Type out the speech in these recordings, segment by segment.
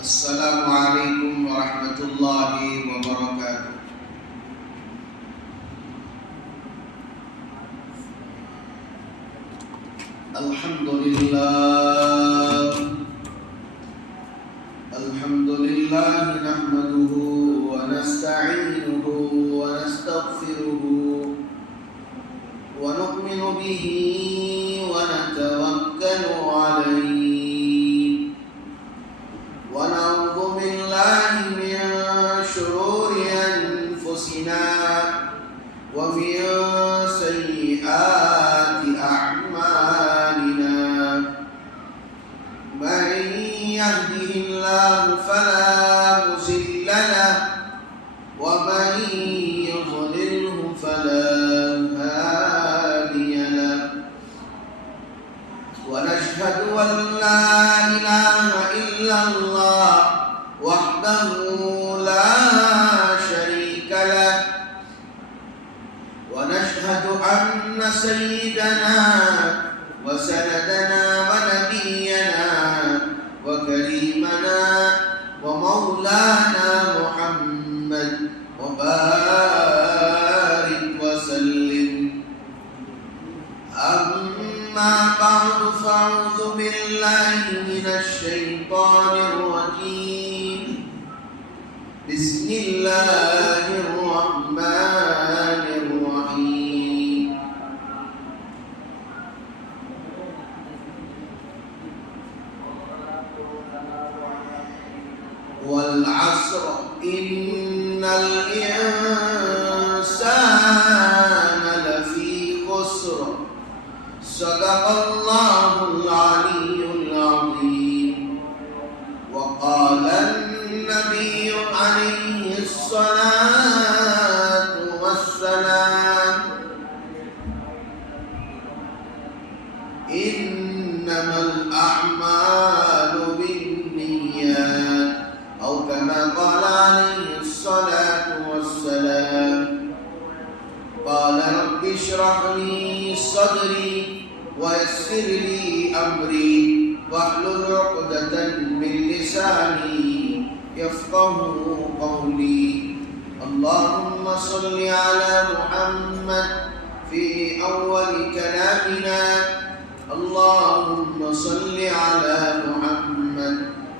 السلام علیکم ورحمۃ اللہ وبرکاتہ۔ الحمد للہ نحمده ونستعینه ونستغفره ونؤمن به ونتوکل علیہ ونعوذ باللہ من شرور انفسنا ومن سیئات اعمالنا من يهده الله فلا مضل له ومن يضلله فلا هادي له ونشهد أن لا إله إلا الله وحده لا شريك له ونشهد أن سيدنا وسندنا ونبينا وكريمنا ومولانا محمد وبارك وسلم. أما بعد فأعوذ بالله من الشيطان الرجيم. بسم الله الرحمن الرحيم. والعصر إن الإنسان لفي خسر. صدق الله العلي العظيم. وقال النبي عليه الصلاة والسلام: إنما الأعمال بالنيات، أو كما قال عليه الصلاة والسلام. قال رب اشرح لي صدري ويسر لي أمري واحلل عقدة من لساني يفقهوا قولي. اللهم صل على محمد في أول كلامنا، اللهم صل على محمد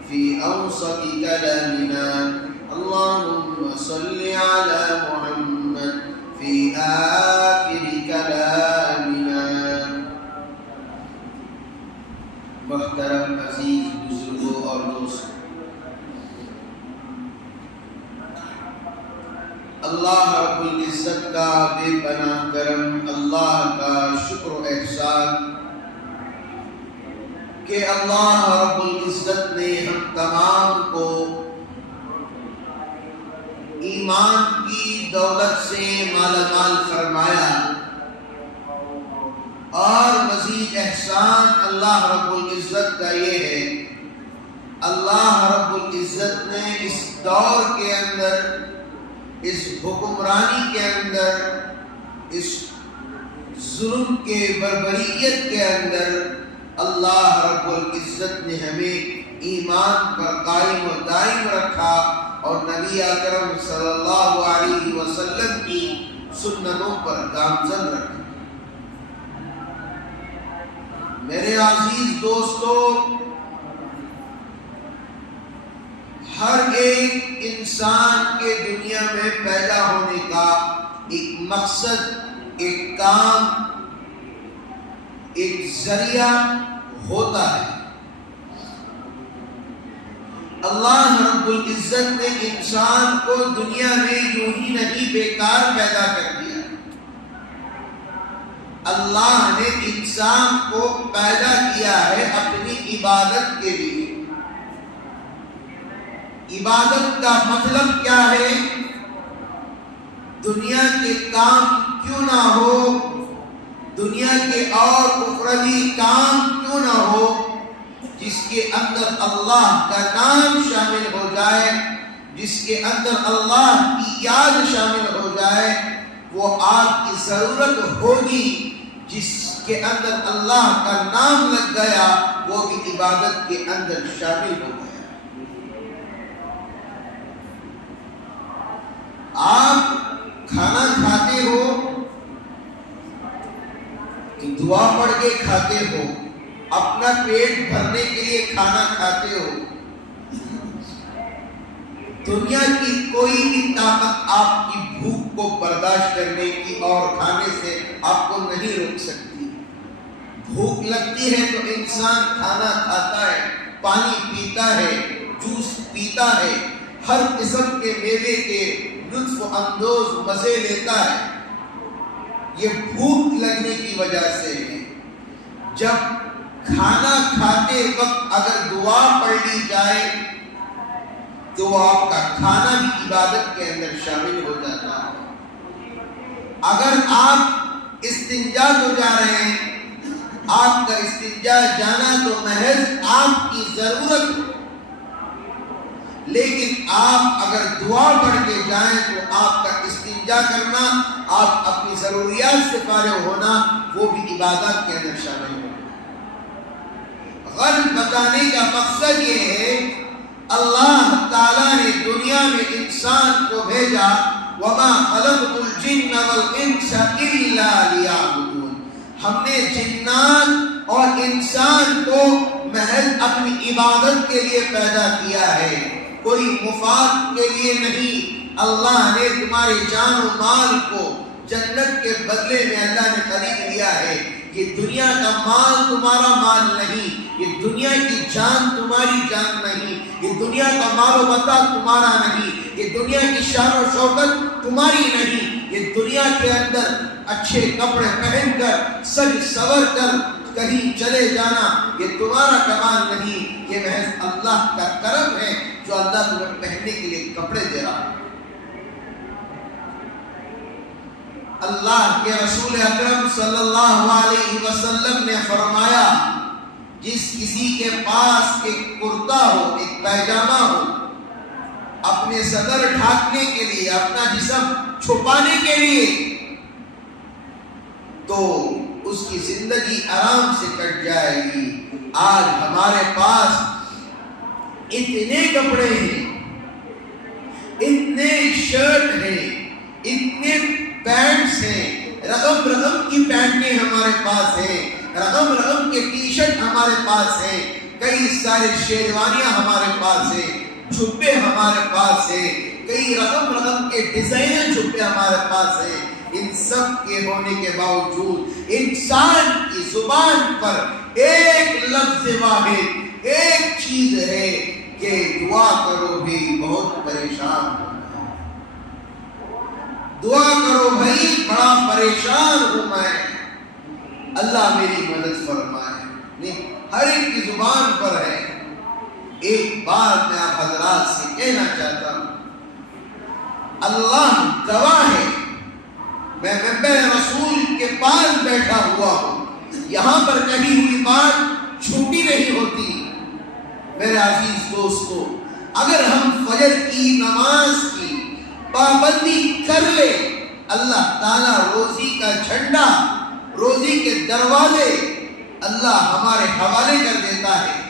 في أوسط كلامنا، اللهم صل على محمد في آخر كلامنا. محترم عزیز بزرگوں اور دوست، اللہ رب العزت کا بے پناہ کرم، اللہ کا شکر و احسان کہ اللہ رب العزت نے ہم تمام کو ایمان کی دولت سے مالا مال فرمایا، اور مزید احسان اللہ رب العزت کا یہ ہے، اللہ رب العزت نے اس دور کے اندر، اس حکمرانی کے اندر، اس ظلم کے بربریت کے اندر اللہ رب العزت نے ہمیں ایمان پر قائم و دائم رکھا، اور نبی اکرم صلی اللہ علیہ وسلم کی سنتوں پر گامزن رکھا. میرے عزیز دوستو، ہر ایک انسان کے دنیا میں پیدا ہونے کا ایک مقصد، ایک کام، ایک ذریعہ ہوتا ہے. اللہ رب العزت نے انسان کو دنیا میں یوں ہی نہیں بیکار پیدا کر دیا. اللہ نے انسان کو پیدا کیا ہے اپنی عبادت کے لیے. عبادت کا مطلب کیا ہے؟ دنیا کے کام کیوں نہ ہو، دنیا کے اور اخروی کام کیوں نہ ہو، جس کے اندر اللہ کا نام شامل ہو جائے، جس کے اندر اللہ کی یاد شامل ہو جائے، وہ آپ کی ضرورت ہوگی. جس کے اندر اللہ کا نام لگ گیا وہ بھی عبادت کے اندر شامل ہو گیا. کھاتے ہو کہ دعا پڑھ کے کھاتے ہو؟ اپنا پیٹ بھرنے کے لیے کھانا کھاتے ہو؟ دنیا کی کوئی بھی طاقت آپ کی بھوک کو برداشت کرنے کی اور کھانے سے آپ کو نہیں روک سکتی۔ بھوک لگتی ہے تو انسان کھانا کھاتا ہے، پانی پیتا ہے، جوس پیتا ہے، ہر قسم کے میوے کے لطف اندوز مزے لیتا ہے۔ یہ بھوک لگنے کی وجہ سے ہے۔ جب کھانا کھاتے وقت اگر دعا پڑھ لی جائے تو آپ کا کھانا بھی عبادت کے اندر شامل ہو جاتا ہے۔ اگر آپ استنجا کو جا رہے ہیں، آپ کا استنجا جانا تو محض آپ کی ضرورت ہے، لیکن آپ اگر دعا پڑھ کے جائیں تو آپ کا استنجا کرنا، آپ اپنی ضروریات سے فارغ ہونا، وہ بھی عبادت کے اندر شامل ہے۔ غرض بتانے کا مقصد یہ ہے، اللہ تعالیٰ نے دنیا میں انسان کو بھیجا، وَمَا خَلَقْتُ الْجِنَّ وَالْإِنسَ إِلَّا لِيَعْبُدُونِ۔ ہم نے جنات اور انسان کو محض اپنی عبادت کے لیے پیدا کیا ہے، کوئی مفاد کے لیے نہیں۔ اللہ نے تمہارے جان و مال کو جنت کے بدلے میں اللہ نے خرید لیا ہے۔ یہ دنیا کا مال تمہارا مال نہیں، یہ دنیا کی جان تمہاری جان نہیں، یہ دنیا کا مال و متاع تمہارا نہیں، یہ دنیا کی شان و شوکت تمہاری نہیں۔ یہ دنیا کے اندر اچھے کپڑے پہن کر سج سور کر کہیں چلے جانا، یہ تمہارا کمال نہیں، یہ محض اللہ کا کرم ہے جو اللہ تمہیں پہننے کے لیے کپڑے دے رہا ہے۔ اللہ کے رسول اکرم صلی اللہ علیہ وسلم نے فرمایا، جس کسی کے پاس ایک کرتا ہو، ایک پیجامہ ہو، اپنے صدر ڈھانکنے کے لیے، اپنا جسم چھپانے کے لیے، تو اس کی زندگی آرام سے کٹ جائے گی۔ آج ہمارے پاس اتنے کپڑے ہیں، اتنے شرٹ ہیں، اتنے پینٹس ہیں، رقم رقم کی پینٹیں ہمارے پاس ہیں، رقم رقم کے ٹی شرٹ ہمارے پاس ہیں، کئی سارے شیروانیاں ہمارے پاس ہیں، جھبے ہمارے پاس ہیں، کئی رقم رقم کے ڈیزائنر جھبے ہمارے پاس ہیں۔ ان سب کے ہونے کے باوجود انسان کی زبان پر ایک لفظ واحد، ایک چیز ہے کہ دعا کرو بھی بہت پریشان ہوں، دعا کرو بھائی بڑا پریشان ہوں میں، اللہ میری مدد فرمائے۔ نہیں، ہر ایک کی زبان پر ہے۔ ایک بات میں آپ حضرات سے کہنا چاہتا ہوں، اللہ گواہ ہے، میں منبر رسول کے پاس بیٹھا ہوا ہوں، یہاں پر کہی ہوئی بات چھوٹی نہیں ہوتی۔ میرے عزیز دوستو، اگر ہم فجر کی نماز کی پابندی کر لے، اللہ تعالیٰ روزی کا جھنڈا، روزی کے دروازے اللہ ہمارے حوالے کر دیتا ہے۔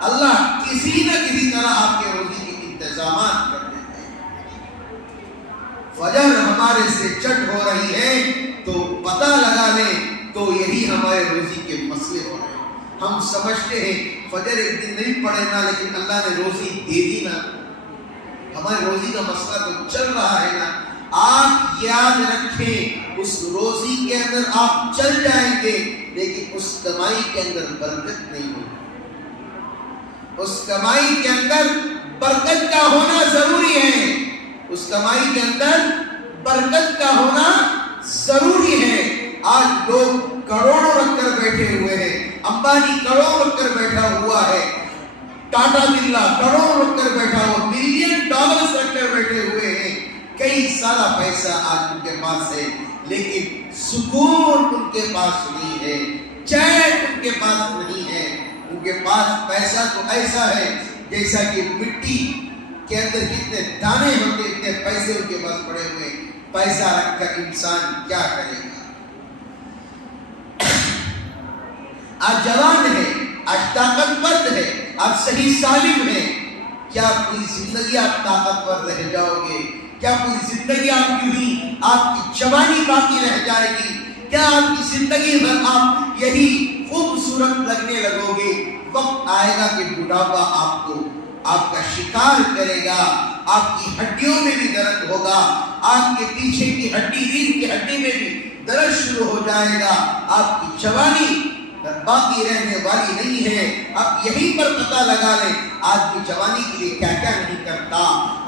اللہ کسی نہ کسی طرح آپ کے روزی کے انتظامات کر دیتے ہیں۔ فجر ہمارے سے چٹ ہو رہی ہے تو پتہ لگا لیں تو یہی ہمارے روزی کے مسئلے ہو رہے ہیں۔ ہم سمجھتے ہیں فجر ایک دن نہیں پڑے نا، لیکن اللہ نے روزی دے دی نا، ہماری روزی کا مسئلہ تو چل رہا ہے نا۔ آپ یاد رکھیں، اس روزی کے اندر آپ چل جائیں گے، لیکن اس کمائی کے اندر برکت نہیں ہوگی۔ اس کمائی کے اندر برکت کا ہونا ضروری ہے، اس کمائی کے اندر برکت کا ہونا ضروری ہے۔ آج لوگ کروڑوں رکھ کر بیٹھے ہوئے ہیں، امبانی کروڑوں رکھ کر بیٹھا ہوا ہے، ٹاٹا برلا کروڑوں رکھ کر بیٹھا ہوا، ملین ڈالرز رکھ کر بیٹھے ہوئے ہیں، کئی سارا پیسہ آج ان کے پاس ہے، لیکن سکون ان کے پاس نہیں ہے، چین ان کے پاس نہیں ہے۔ ان کے پاس پیسہ تو ایسا ہے جیسا کہ مٹی کے اندر جتنے دانے ہوتے اتنے پیسے ان کے پاس پڑے ہوئے، پیسہ رکھ کر انسان کیا کرے گا؟ آج جوان ہے، آج طاقتور ہے، آج صحیح سالم ہے، کیا پوری زندگی آپ طاقتور رہ جاؤ گے؟ کیا پوری زندگی آپ کی ہوئی آپ کی جوانی باقی رہ جائے گی؟ کیا آپ کی زندگی بھر آپ یہی خوبصورت لگنے لگو گے؟ وقت آئے گا کہ بڑھاپا آپ کو آپ کا شکار کرے گا، آپ کی ہڈیوں میں بھی درد ہوگا، آپ کے پیچھے کی ہڈی ریڑھ کی ہڈی میں بھی درد شروع ہو جائے گا، آپ کی جوانی باقی رہنے والی نہیں ہے۔ اب یہیں پر پتہ لگا لیں آج کی جوانی کے لیے کیا کیا نہیں کرتا،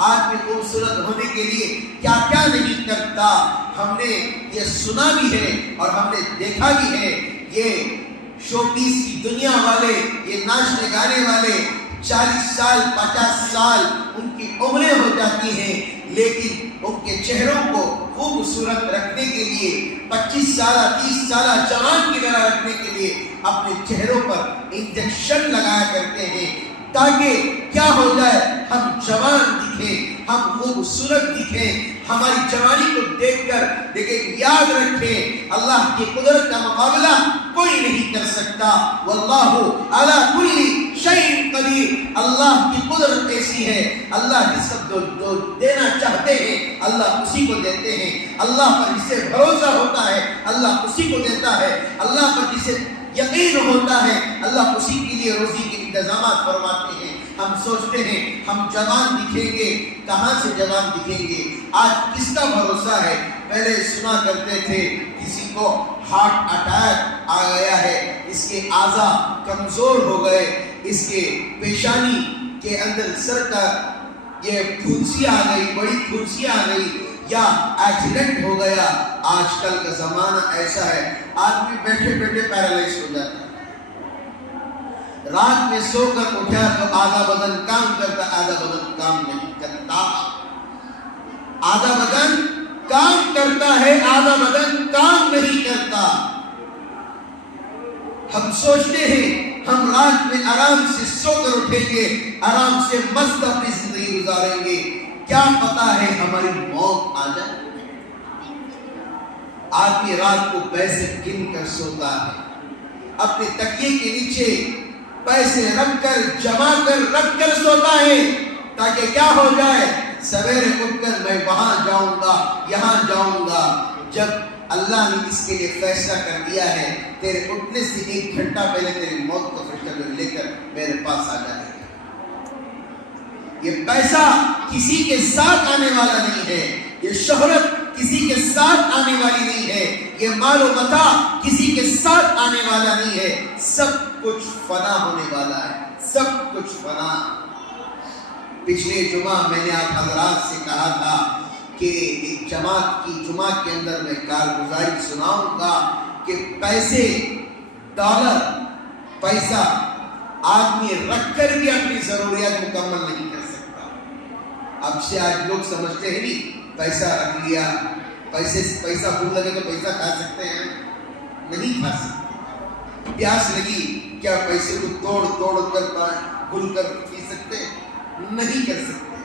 آج میں خوبصورت ہونے کے لیے کیا کیا نہیں کرتا۔ ہم نے یہ سنا بھی ہے اور ہم نے دیکھا بھی ہے، یہ شو پیس کی دنیا والے، یہ ناچنے گانے والے 40 سال 50 سال ان کی عمریں ہو جاتی ہیں، لیکن ان کے چہروں کو خوبصورت رکھنے کے لیے 25 سالہ 30 سالہ جوان کی طرح رکھنے کے لیے اپنے چہروں پر انجیکشن لگایا کرتے ہیں، تاکہ کیا ہو جائے، ہم جوان دکھیں، ہم خوبصورت دکھیں۔ ہماری جوانی کو دیکھ کر لیکن یاد رکھیں اللہ کی قدرت کا مقابلہ کوئی نہیں کر سکتا۔ واللہ علی کل شیء قدیر، اللہ کی قدرت ایسی ہے، اللہ جس کو جو دینا چاہتے ہیں اللہ اسی کو دیتے ہیں، اللہ پر جسے بھروسہ ہوتا ہے اللہ اسی کو دیتا ہے، اللہ پر جسے یقین ہوتا ہے اللہ اسی کے لیے روزی کے انتظامات فرماتے ہیں۔ ہم سوچتے ہیں ہم جوان دکھیں گے، کہاں سے جوان دکھیں گے؟ آج کس کا بھروسہ ہے؟ پہلے سنا کرتے تھے کسی کو ہارٹ اٹیک آ گیا ہے، اس کے اعضاء کمزور ہو گئے، اس کے پیشانی کے اندر سر کا یہ پھنسی آ گئی، بڑی پھنسی آ گئی، یا ایکسیڈنٹ ہو گیا۔ آج کل کا زمانہ ایسا ہے آدمی بیٹھے بیٹھے پیرالائز ہو جاتا ہے، رات میں سو کر اٹھا تو آدھا بدن کام کرتا، آدھا بدن کام نہیں کرتا، آدھا بدن کام کرتا ہے آدھا بدن کام نہیں کرتا۔ ہم سوچتے ہیں ہم رات میں آرام سے سو کر اٹھیں گے، آرام سے مست اپنی زندگی گزاریں گے، کیا پتا ہے ہماری موت آ جائے۔ آدمی رات کو پیسے گن کر سوتا ہے، اپنے تکیے کے نیچے پیسے رکھ کر جمع کر رکھ کر سوتا ہے، تاکہ کیا ہو جائے، سویرے اٹھ کر میں وہاں جاؤں گا یہاں جاؤں گا۔ جب اللہ نے اس کے لیے فیصلہ کر دیا ہے تیرے اٹھنے سے 1 گھنٹہ پہلے تیری موت کا فرشتہ لے کر میرے پاس آ جائے گا۔ یہ پیسہ کسی کے ساتھ آنے والا نہیں ہے، یہ شہرت کسی کے ساتھ آنے والی نہیں ہے، یہ مال و متاع کسی کے ساتھ آنے والا نہیں ہے، سب کچھ فنا ہونے والا ہے، سب کچھ فنا۔ پچھلے جمعہ میں نے آپ حضرات سے کہا تھا کہ ایک جماعت کی جمعہ کے اندر میں کارگزاری سناؤں گا کہ پیسے، ڈالر، پیسہ آدمی رکھ کر بھی اپنی ضروریات مکمل نہیں کر سکتا۔ اب سے آج لوگ سمجھتے ہیں نہیں پیسہ رکھ لیا، پیسہ بھوک لگے تو پیسہ کھا سکتے ہیں، نہیں کھا سکتے۔ پیاس لگی کیا پیسے کو توڑ توڑ کر گل کر پی سکتے ہیں؟ نہیں کر سکتے۔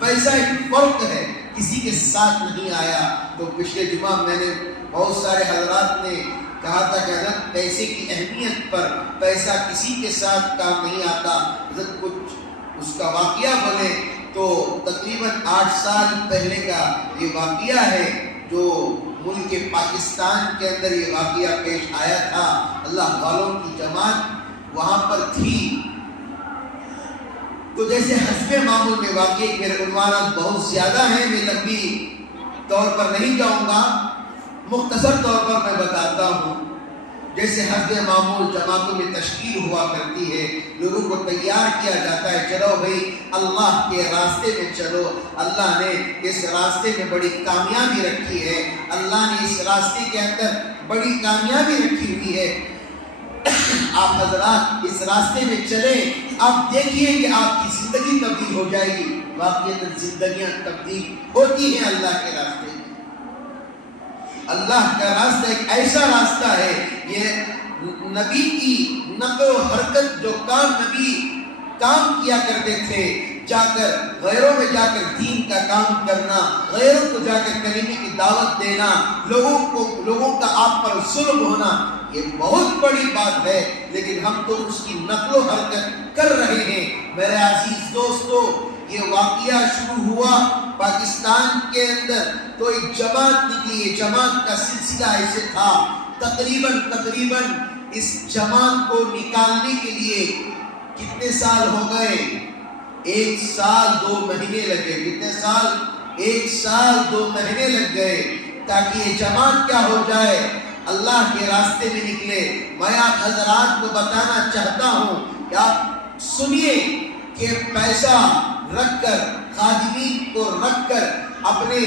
پیسہ ایک فرق ہے، کسی کے ساتھ نہیں آیا۔ تو پچھلے جمعہ میں نے بہت سارے حضرات نے کہا تھا کہ حضرت پیسے کی اہمیت پر، پیسہ کسی کے ساتھ کام نہیں آتا۔ حضرت کچھ اس کا واقعہ بولے تو تقریباً 8 سال پہلے کا یہ واقعہ ہے، جو ملک پاکستان کے اندر یہ واقعہ پیش آیا تھا۔ اللہ والوں کی جماعت وہاں پر تھی، تو جیسے حسب معمول میں واقعے میرے عنوانات بہت زیادہ ہیں، میں لمبی طور پر نہیں جاؤں گا، مختصر طور پر میں بتاتا ہوں۔ جیسے حسب معمول جماعتوں میں تشکیل ہوا کرتی ہے، لوگوں کو تیار کیا جاتا ہے، چلو بھائی اللہ کے راستے میں چلو، اللہ نے اس راستے میں بڑی کامیابی رکھی ہے، اللہ نے اس راستے کے اندر بڑی کامیابی رکھی ہوئی ہے، آپ حضرات اس راستے میں چلیں، آپ دیکھیے کہ آپ کی زندگی تبدیل ہو جائے گی۔ واقعی زندگیاں تبدیل ہوتی ہیں اللہ کے راستے میں۔ اللہ کا راستہ ایک ایسا راستہ ہے، یہ نبی کی نقل و حرکت، جو کام نبی کام کیا کرتے تھے، جا کر غیروں میں جا کر دین کا کام کرنا، غیروں کو جا کر کلمے کی دعوت دینا، لوگوں کا آپ پر ظلم ہونا، یہ بہت بڑی بات ہے، لیکن ہم تو اس کی نقل و حرکت کر رہے ہیں۔ میرے عزیز دوستو، یہ واقعہ شروع ہوا پاکستان کے اندر تو ایک جماعت نکلی، یہ جماعت کا سلسلہ ایسے تھا، تقریباً اس جماعت کو نکالنے کے لیے کتنے سال ہو گئے؟ 1 سال 2 مہینے لگے۔ کتنے سال؟ 1 سال 2 مہینے لگ گئے تاکہ یہ جماعت کیا ہو جائے، اللہ کے راستے میں نکلے۔ میں آپ حضرات کو بتانا چاہتا ہوں کہ آپ سنیے کہ پیسہ رکھ کر، خادمین کو رکھ کر، اپنے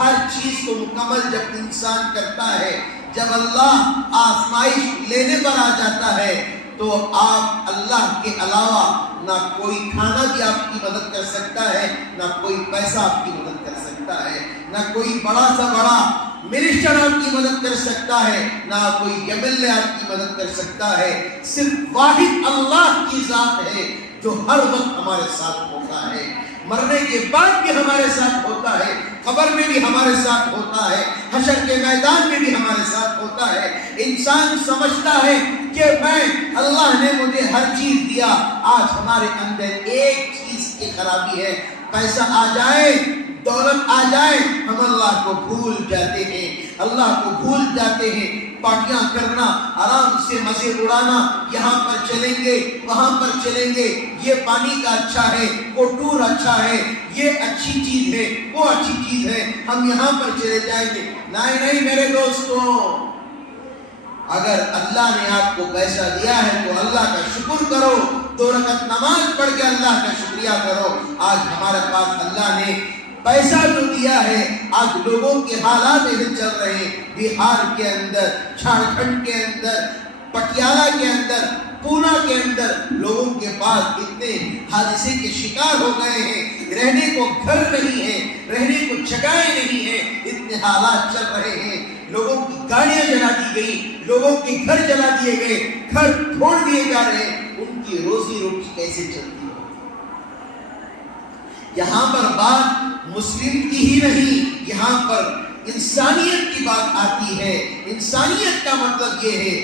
ہر چیز کو مکمل جب انسان کرتا ہے، جب اللہ آزمائش لینے پر آ جاتا ہے تو آپ اللہ کے علاوہ نہ کوئی کھانا بھی آپ کی مدد کر سکتا ہے، نہ کوئی پیسہ آپ کی مدد کر سکتا ہے، نہ کوئی بڑا سا بڑا منسٹر آپ کی مدد کر سکتا ہے، نہ کوئی MLA آپ کی مدد کر سکتا ہے۔ صرف واحد اللہ کی ذات ہے جو ہر وقت ہمارے ساتھ ہوتا ہے، مرنے کے بعد بھی ہمارے ساتھ ہوتا ہے، قبر میں بھی ہمارے ساتھ ہوتا ہے، حشر کے میدان میں بھی ہمارے ساتھ ہوتا ہے۔ انسان سمجھتا ہے کہ میں اللہ نے مجھے ہر چیز دیا، آج ہمارے اندر ایک چیز کی خرابی ہے، پیسہ آ جائے، دولت آ جائے، ہم اللہ کو بھول جاتے ہیں، اللہ کو بھول جاتے ہیں۔ پارٹیاں کرنا، آرام سے مزے اڑانا، یہاں پر چلیں گے، وہاں پر چلیں گے، یہ پانی کا اچھا ہے، وہ ٹور اچھا ہے، یہ اچھی چیز ہے، وہ اچھی چیز ہے، ہم یہاں پر چلے جائیں گے۔ نہیں میرے دوستوں، اگر اللہ نے آپ کو پیسہ دیا ہے تو اللہ کا شکر کرو، 2 رکعت نماز پڑھ کے اللہ کا شکریہ کرو۔ آج ہمارے پاس اللہ نے پیسہ جو دیا ہے، آج لوگوں کے حالات ایسے چل رہے ہیں، بہار کے اندر، جھارکھنڈ کے اندر، پٹیالہ کے اندر، پونا کے اندر لوگوں کے پاس اتنے حادثے کے شکار ہو گئے ہیں، رہنے کو گھر نہیں ہے، رہنے کو جگہیں نہیں ہے، اتنے حالات چل رہے ہیں، لوگوں کی گاڑیاں جلا دی گئی، لوگوں کے گھر جلا دیے گئے، گھر توڑ دیے جا رہے ہیں، ان کی روزی روٹی کیسے چلتی ہے؟ یہاں پر بات مسلم کی ہی نہیں، یہاں پر انسانیت کی بات آتی ہے۔ انسانیت کا مطلب یہ ہے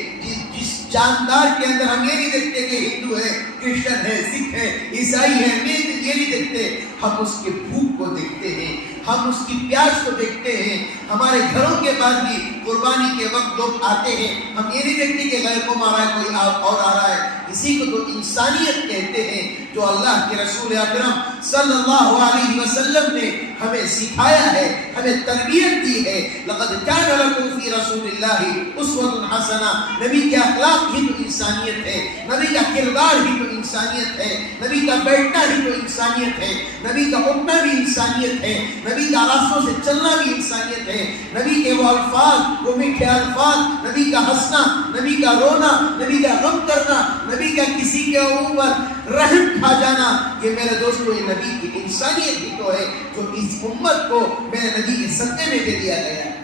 جس جاندار کے اندر ہم یہ نہیں دیکھتے کہ ہندو ہے، کرسچن ہے، سکھ ہے، عیسائی ہے، یہ نہیں دیکھتے، ہم اس کے بھوک کو دیکھتے ہیں، ہم اس کی پیاس کو دیکھتے ہیں۔ ہمارے گھروں کے بعد بھی قربانی کے وقت لوگ آتے ہیں، ہم یہ نہیں دیکھتے کہ غیر کو مارا ہے، کوئی اور آ رہا ہے۔ اسی کو تو انسانیت کہتے ہیں جو اللہ کے رسول اکرم صلی اللہ علیہ وسلم نے ہمیں سکھایا ہے، ہمیں تربیت دی ہے۔ لقد کان لکم فی رسول اللہ اسوۃ حسنہ، نبی کے اخلاق ہی تو انسانیت ہے، نبی کا کردار ہی تو انسانیت ہے، نبی کا بیٹھنا ہی تو انسانیت ہے، نبی کا اٹھنا بھی انسانیت ہے، نبی کا راستوں سے چلنا بھی انسانیت ہے، نبی کے وہ الفاظ، وہ میٹھے الفاظ، نبی کا ہنسنا، نبی کا رونا، نبی کا غم کرنا، نبی کا کسی کے اوپر رحم کھا جانا، یہ میرے دوستو یہ نبی کی انسانیت ہی تو ہے جو اس امت کو میرے نبی کے صدقے میں دے دیا گیا ہے۔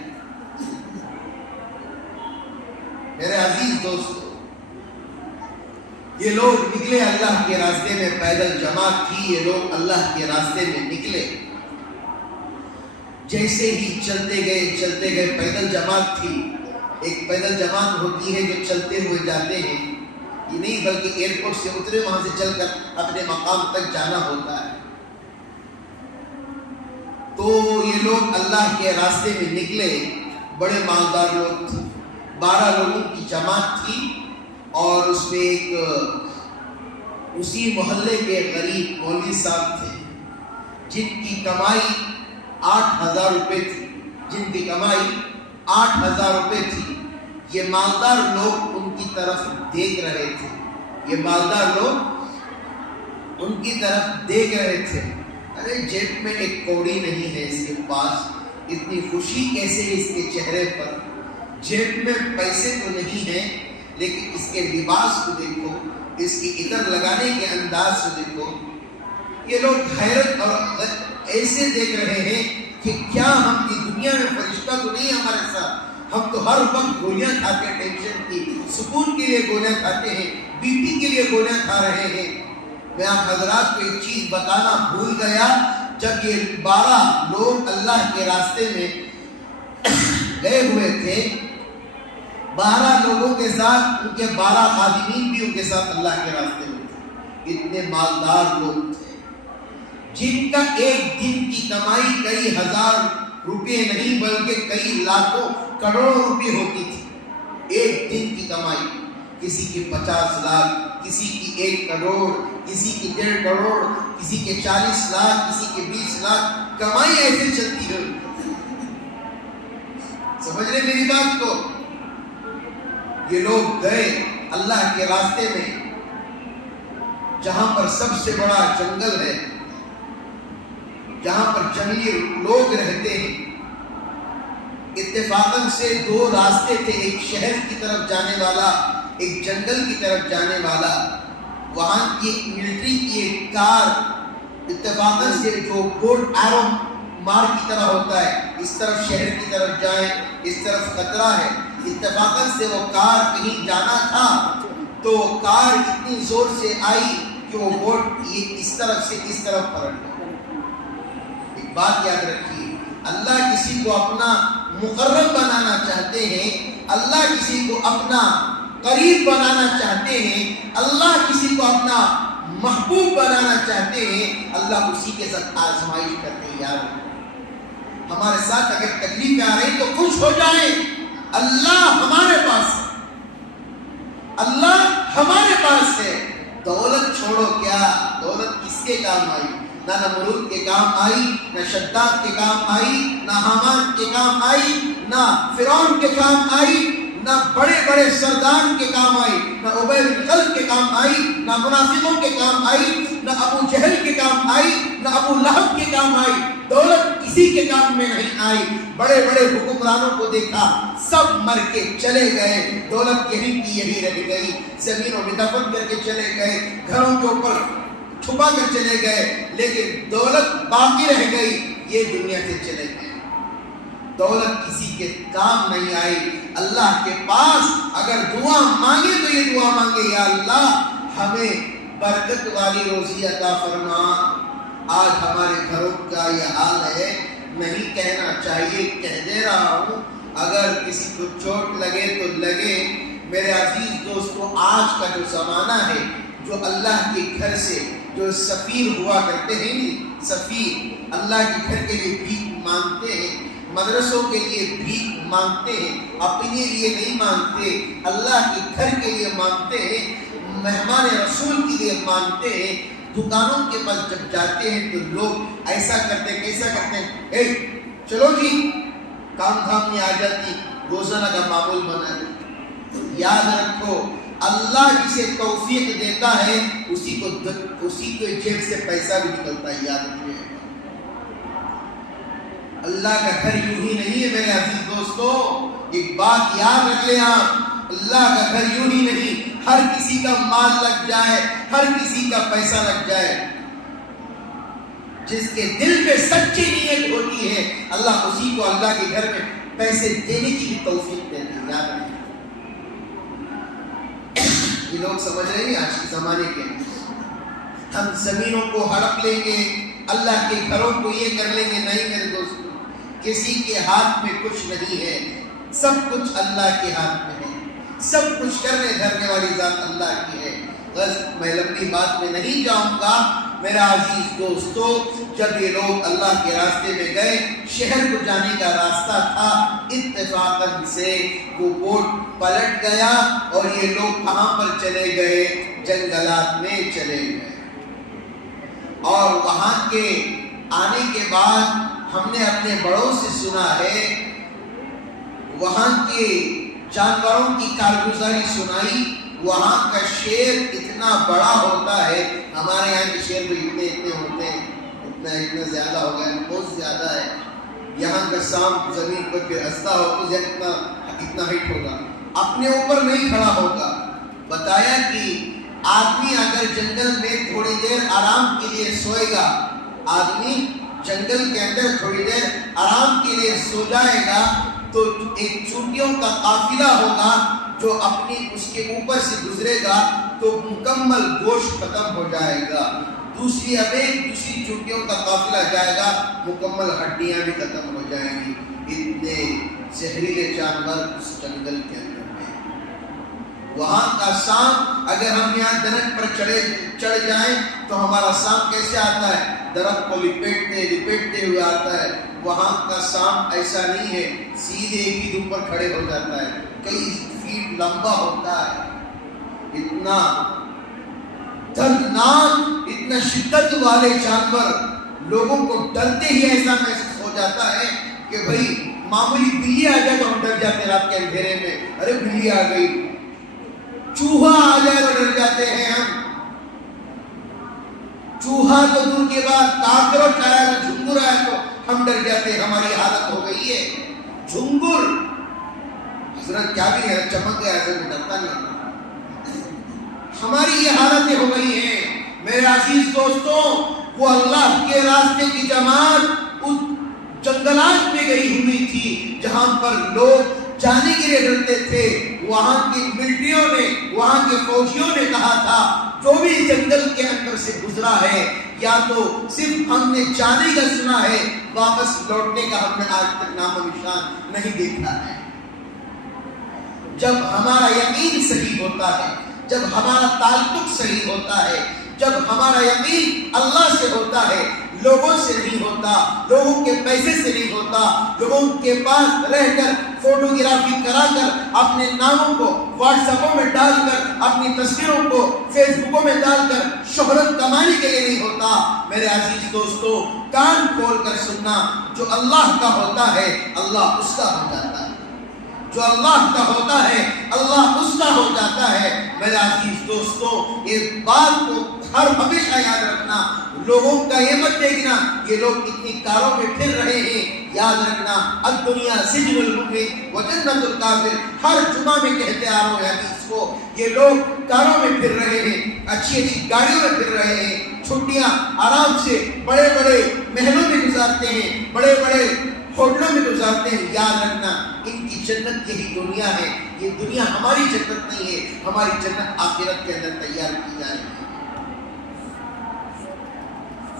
میرے عزیز دوستو، یہ لوگ نکلے اللہ کے راستے میں، پیدل جماعت تھی، یہ لوگ اللہ کے راستے میں نکلے، جیسے ہی چلتے گئے پیدل جماعت تھی۔ ایک پیدل جماعت ہوتی ہے جو چلتے ہوئے جاتے ہیں، یہ نہیں بلکہ ایئرپورٹ سے اترے وہاں سے چل کر اپنے مقام تک جانا ہوتا ہے۔ تو یہ لوگ اللہ کے راستے میں نکلے، بڑے مالدار لوگ تھے، 12 لوگوں کی جماعت تھی، اور اس میں ایک اسی محلے کے غریب مولوی صاحب تھے جن کی کمائی 8,000 روپے تھی، جن کی کمائی 8,000 روپے تھی۔ یہ مالدار لوگ ان کی طرف دیکھ رہے تھے، یہ مالدار لوگ ان کی طرف دیکھ رہے تھے۔ ارے جیب میں ایک کوڑی نہیں ہے اس کے پاس، اتنی خوشی کیسے اس کے چہرے پر، جیب میں پیسے تو نہیں ہیں لیکن اس کے لباس کو دیکھو، اس کی عطر لگانے کے انداز کو دیکھو۔ یہ لوگ حیرت اور ایسے دیکھ رہے ہیں کہ کیا ہم کی دنیا میں فرشتہ تو نہیں ہمارے ساتھ، ہم تو ہر وقت گولیاں کھاتے ہیں، ٹینشن کی، سکون کے لیے گولیاں کھاتے ہیں، BP کے لیے گولیاں کھا رہے ہیں۔ میں آپ حضرات کو ایک چیز بتانا بھول گیا، جب یہ 12 لوگ اللہ کے راستے میں گئے ہوئے تھے، 12 لوگوں کے ساتھ ان کے 12 خادمین بھی ان کے ساتھ اللہ کے راستے میں تھے. اتنے مالدار لوگ تھے جن کا ایک دن کی کمائی کئی ہزار روپے نہیں بلکہ کئی لاکھوں کروڑوں روپے ہوتی تھی. ایک دن کی کمائی کسی کی 50 لاکھ, کسی کی 1 کروڑ, کسی کی 1.5 کروڑ, کسی کے 40 لاکھ, کسی کے 20 لاکھ کمائی ایسے چلتی ہے. سمجھ رہے میری بات کو؟ یہ لوگ گئے اللہ کے راستے میں جہاں پر سب سے بڑا جنگل ہے, جہاں پر جنگلی لوگ رہتے ہیں. اتفاقاً سے 2 راستے تھے, ایک شہر کی طرف جانے والا, ایک جنگل کی طرف جانے والا. وہاں کی ملٹری کی ایک کار اتفاقاً سے جو بوٹ ایرو مار کی طرح ہوتا ہے, اس طرف شہر کی طرف جائیں, اس طرف خطرہ ہے, اتفاقاً سے وہ کار کہیں جانا تھا تو وہ کار اتنی زور سے آئی کہ وہ بوٹ یہ اس طرف سے اس طرف پلٹ گیا. ایک بات یاد رکھیے, اللہ کسی کو اپنا مقرب بنانا چاہتے ہیں, اللہ کسی کو اپنا قریب بنانا چاہتے ہیں, اللہ کسی کو اپنا محبوب بنانا چاہتے ہیں, اللہ اسی کے ساتھ آزمائش کرتے ہیں. یار ہمارے ساتھ اگر تکلیفیں آ رہی تو خوش ہو جائیں, اللہ ہمارے پاس ہے, اللہ ہمارے پاس ہے. دولت چھوڑو, کیا دولت کس کے کام آئی؟ نہ نمرود کے کام آئی, نہ شداد کے کام آئی, نہ حامان کے کام آئی, نہ فرعون کے کام آئی, نہ بڑے بڑے سردار کے کام آئی, نہ ابی بن خلف کے کام آئی, نہ منافقوں کے کام آئی, نہ ابو جہل کے کام آئی, نہ ابو لہب کے کام آئی. دولت کسی کے کام میں نہیں آئی. بڑے بڑے حکمرانوں کو دیکھا, سب مر کے چلے گئے, دولت یہی کی یہی رہ گئی. زمینوں میں دفن کر کے چلے گئے, گھروں کے اوپر چھپا کر چلے گئے, لیکن دولت باقی رہ گئی, یہ دنیا سے چلے گئے. دولت کسی کے کام نہیں آئی. اللہ کے پاس اگر دعا مانگے تو یہ دعا مانگے, یا اللہ ہمیں برکت والی روزی عطا فرما. آج ہمارے گھروں کا یہ حال ہے, نہیں کہنا چاہیے, کہہ دے رہا ہوں. اگر کسی کو چوٹ لگے تو لگے. میرے عزیز دوستو, آج کا جو زمانہ ہے, جو اللہ کے گھر سے جو سفیر ہوا کرتے ہیں, سفیر اللہ کے گھر کے لیے بھیک مانگتے ہیں, مدرسوں کے لیے بھیک مانگتے ہیں, اپنے لیے نہیں مانگتے, اللہ کے گھر کے لیے مانگتے ہیں, مہمان رسول کے لیے مانگتے ہیں. دکانوں کے پاس جب جاتے ہیں تو لوگ ایسا کرتے ہیں, کیسا کرتے ہیں, اے چلو جی, کام دھام میں آ جاتی, روزانہ کا معمول بنا دے. یاد رکھو, اللہ جسے توفیق دیتا ہے اسی کو جیب سے پیسہ بھی نکلتا ہے. یاد رکھیے, اللہ کا گھر یوں ہی نہیں ہے میرے عزیز دوستو. ایک بات یاد رکھ لیں آپ, اللہ کا گھر یوں ہی نہیں. ہر کسی کا مال لگ جائے, ہر کسی کا پیسہ لگ جائے, جس کے دل میں سچی نیت ہوتی ہے اللہ اسی کو اللہ کے گھر میں پیسے دینے کی بھی توفیق دیتے ہیں. یاد رکھیں, یہ لوگ سمجھ رہے ہیں آج کے زمانے کے, ہم زمینوں کو ہڑپ لیں گے, اللہ کے گھروں کو یہ کر لیں گے. نہیں میرے دوستو, کسی کے ہاتھ میں کچھ نہیں ہے, سب کچھ اللہ کے ہاتھ میں ہے. سب کچھ کرنے دھرنے والی ذات اللہ کی ہے. بس میں لمبی بات میں نہیں جاؤں گا. میرا عزیز دوستو, جب یہ لوگ اللہ کے راستے میں گئے, شہر کو جانے کا راستہ تھا, اتفاقاً سے وہ بوٹ پلٹ گیا اور یہ لوگ کہاں پر چلے گئے, جنگلات میں چلے گئے. اور وہاں کے آنے کے بعد ہم نے اپنے بڑوں سے سنا ہے, وہاں کے جانوروں کی کارگزاری سنائی. وہاں کا شیر اتنا بڑا ہوتا ہے, ہمارے یہاں کے شیر تو اتنے ہوتے ہیں, اتنا زیادہ ہو گیا, بہت زیادہ ہے. یہاں کا سانپ زمین پر پھر ہنستا ہو تو اتنا ہائٹ ہوگا, اپنے اوپر نہیں کھڑا ہوگا. بتایا کہ آدمی اگر جنگل میں تھوڑی دیر آرام کے لیے سوئے گا, آدمی جنگل کے اندر تھوڑی دیر آرام کے لیے سو جائے گا تو ایک چونٹیوں کا قافلہ ہوگا جو اپنی اس کے اوپر سے گزرے گا تو مکمل گوشت ختم ہو جائے گا. دوسری چونٹیوں کا قافلہ جائے گا, مکمل ہڈیاں بھی ختم ہو جائیں گی. اتنے زہریلے جانور اس جنگل کے اندر ہیں. وہاں کا سانپ اگر ہم یہاں درخت پر چڑھ جائیں تو ہمارا سانپ کیسے آتا ہے؟ درخت کو لپیٹتے ہوئے آتا ہے. وہاں کا سانپ ایسا نہیں ہے, سیدھے ایک ہی دم پر کھڑے ہو جاتا ہے, کئی فیٹ لمبا ہوتا ہے. اتنا دردناک, اتنا شدت والے جانور, لوگوں کو ڈرتے ہی ایسا محسوس ہو جاتا ہے کہ بھئی معمولی بلی آ جائے تو ہم ڈر جاتے ہیں رات کے اندھیرے میں, ارے بلی آ گئی. چوہا آ جائے تو ڈر جاتے ہیں ہم. چوہا تو دور کے بعد کاکروچ آیا تو جھنگر آیا تو ہم ڈر جاتے ہیں. ہماری حالت ہو گئی ہے جھنگر. حضرت کیا بھی ہے, چمک گیا ایسے میں ڈرتا نہیں. ہماری یہ حالتیں ہو گئی ہیں. میرے عزیز دوستوں, وہ اللہ کے راستے کی جماعت اس جنگلات میں گئی ہوئی تھی جہاں پر لوگ جانے کے لیے ڈرتے تھے. وہاں کی ملٹریوں نے, وہاں کے فوجیوں نے کہا تھا جو بھی جنگل کے اندر سے گزرا ہے یا تو صرف ہم نے جانے کا سنا ہے, واپس لوٹنے کا ہم نے آج تک نام و نشان نہیں دیکھا ہے. جب ہمارا یقین صحیح ہوتا ہے, جب ہمارا تعلق صحیح ہوتا ہے, جب ہمارا یقین اللہ سے ہوتا ہے, لوگوں سے نہیں ہوتا, لوگوں کے پیسے سے نہیں ہوتا, لوگوں کے پاس رہ کر فوٹوگرافی کرا کر اپنے ناموں کو واٹس ایپوں میں ڈال کر, اپنی تصویروں کو فیس بکوں میں ڈال کر شہرت کمانے کے لیے نہیں ہوتا. میرے عزیز دوستو, کان کھول کر سننا, جو اللہ کا ہوتا ہے اللہ اس کا ہو جاتا ہے. جو اللہ کا ہوتا ہے اللہ اس کا ہو جاتا ہے. میرے عزیز دوستو, اس بات کو ہر ہمیشہ یاد رکھنا. لوگوں کا یہ مت دیکھنا یہ لوگ اتنی کاروں میں پھر رہے ہیں. یاد رکھنا, الدنیا سجن المؤمن و جنت الکافر. ہر جمعہ میں کہتے آ رہے ہیں اس کو, یہ لوگ کاروں میں پھر رہے ہیں, اچھی اچھی گاڑیوں میں پھر رہے ہیں, چھٹیاں آرام سے بڑے بڑے محلوں میں گزارتے ہیں, بڑے بڑے ہوٹلوں میں گزارتے ہیں. یاد رکھنا ان کی جنت یہی دنیا ہے. یہ دنیا ہماری جنت نہیں ہے, ہماری جنت آخرت کے اندر تیار کی جائے گی.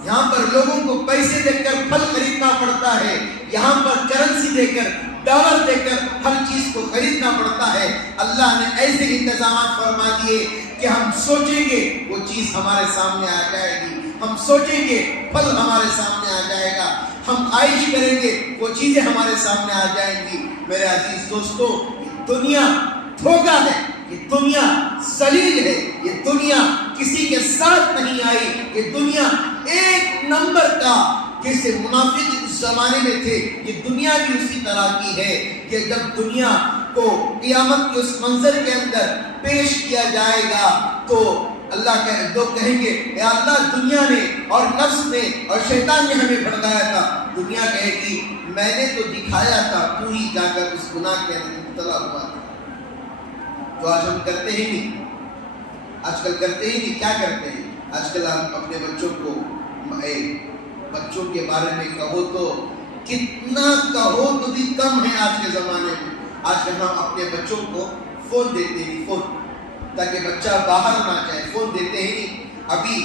یہاں پر لوگوں کو پیسے دے کر پھل خریدنا پڑتا ہے, یہاں پر کرنسی دے کر, ڈالر دے کر ہر چیز کو خریدنا پڑتا ہے. اللہ نے ایسے انتظامات فرما دیے کہ ہم سوچیں گے وہ چیز ہمارے سامنے آ جائے گی, ہم سوچیں گے پھل ہمارے سامنے آ جائے گا, ہم عائش کریں گے وہ چیزیں ہمارے سامنے آ جائیں گی. میرے عزیز دوستو, دنیا دھوکہ ہے, یہ دنیا ذلیل ہے, یہ دنیا کسی کے ساتھ نہیں آئی, یہ دنیا ایک نمبر کا, جیسے منافق اس زمانے میں تھے, یہ دنیا بھی اسی طرح کی ہے کہ جب دنیا کو قیامت کے اس منظر کے اندر پیش کیا جائے گا تو اللہ کے لوگ کہیں گے اے اللہ دنیا نے اور نفس نے اور شیطان نے ہمیں بھڑکایا تھا. دنیا کہے گی میں نے تو دکھایا تھا, تو ہی جا کر اس گناہ کے اندر مبتلا ہوا تھا. تو آج ہم کرتے ہی نہیں, آج کل کرتے ہی نہیں. کیا کرتے ہیں آج کل؟ ہم اپنے بچوں کو, بچوں کے بارے میں کہو تو کتنا کہو تو بھی کم ہے آج کے زمانے میں. آج کل ہم اپنے بچوں کو فون دیتے ہیں, فون, تاکہ بچہ باہر نہ جائے, فون دیتے ہی نہیں. ابھی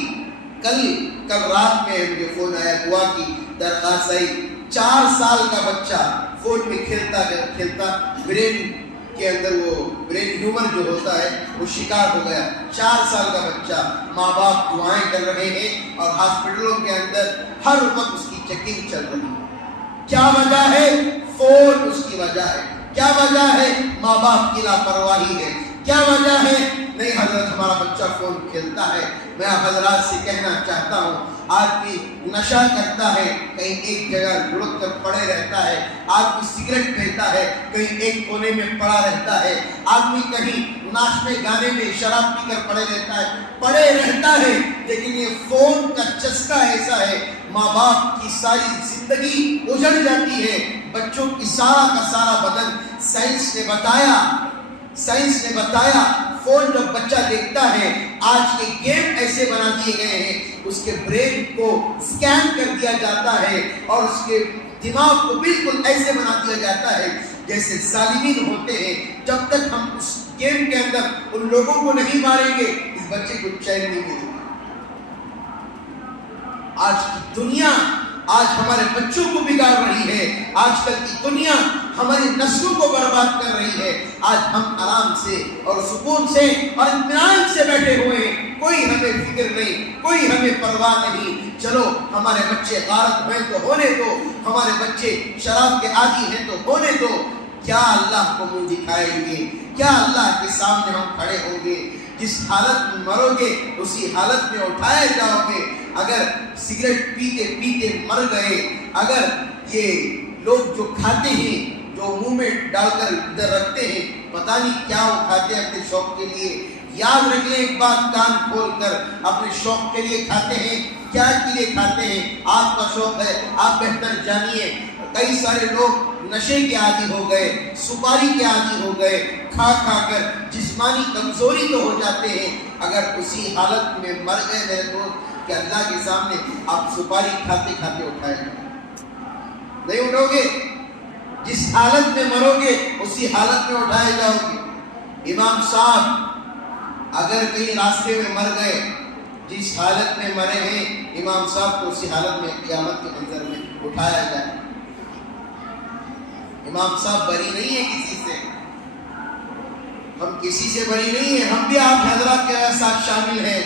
کل رات میں مجھے فون آیا, دعا کی درخواست آئی, 4 سال کا بچہ فون میں کھیلتا برین کے اندر وہ برین ہیومر جو ہوتا ہے وہ شکار ہو گیا. 4 سال کا بچہ, ماں باپ دعائیں کر رہے ہیں اور ہاسپٹلوں کے اندر ہر وقت اس کی چیکنگ چل رہی ہے. کیا وجہ ہے؟ فون اس کی وجہ ہے. کیا وجہ ہے؟ ماں باپ کی لاپرواہی ہے. کیا وجہ ہے؟ نہیں حضرت ہمارا بچہ فون کھیلتا ہے. میں حضرات سے کہنا چاہتا ہوں, آدمی نشہ کرتا ہے, کہیں ایک جگہ لڑک کر پڑے رہتا ہے, آدمی سگریٹ پیتا ہے, کہیں ایک کونے میں پڑا رہتا ہے, آدمی کہیں ناچنے گانے میں شراب پی کر پڑے رہتا ہے. لیکن یہ فون کا چسکا ایسا ہے, ماں باپ کی ساری زندگی اجڑ جاتی ہے, بچوں کی سارا کا سارا بدن. سائنس نے بتایا فون جب بچہ دیکھتا ہے, آج کے گیم ایسے بنا دیے گئے ہیں, اس کے برین کو سکین کر دیا جاتا ہے اور اس کے دماغ کو بالکل ایسے بنا دیا جاتا ہے جیسے ظالمین ہوتے ہیں. جب تک ہم اس گیم کے اندر ان لوگوں کو نہیں ماریں گے اس بچے کو چین نہیں ملے گا. آج کی دنیا آج ہمارے بچوں کو بگاڑ رہی ہے. آج کل کی دنیا ہماری نسلوں کو برباد کر رہی ہے. آج ہم آرام سے اور سکون سے اور اطمینان سے بیٹھے ہوئے ہیں, کوئی ہمیں فکر نہیں, کوئی ہمیں پرواہ نہیں. چلو ہمارے بچے غارت ہیں تو ہونے دو, ہمارے بچے شراب کے عادی ہیں تو ہونے دو. کیا اللہ کو منہ دکھائیں گے؟ کیا اللہ کے سامنے ہم کھڑے ہوں گے؟ جس حالت میں مرو گے اسی حالت میں اٹھائے جاؤ گے. اگر سگریٹ پیتے پیتے مر گئے, اگر یہ لوگ جو کھاتے ہیں, جو منہ میں ڈال کر ادھر رکھتے ہیں, پتہ نہیں کیا وہ کھاتے ہیں اپنے شوق کے لیے. یاد رکھ لیں ایک بات کان کھول کر, اپنے شوق کے لیے کھاتے ہیں. کیا کے لیے کھاتے ہیں؟ آپ کا شوق ہے, آپ بہتر جانیے. کئی سارے لوگ نشے کے عادی ہو گئے, سپاری کے عادی ہو گئے, کھا کھا کر جسمانی کمزوری تو ہو جاتے ہیں. اگر اسی حالت میں مر گئے میرے دوست, کہ اللہ کے سامنے آپ سپاری کھاتے کھاتے اٹھائے نہیں اٹھو گے. جس حالت میں مرو گے اسی حالت میں اٹھائے جاؤ گے. امام صاحب اگر کہیں راستے میں مر گئے, جس حالت میں مرے ہیں امام صاحب کو اسی حالت میں قیامت کے منظر میں اٹھایا جائے. امام صاحب بری نہیں ہے کسی سے, ہم کسی سے بری نہیں ہیں, ہم بھی آپ حضرات کے ساتھ شامل ہیں.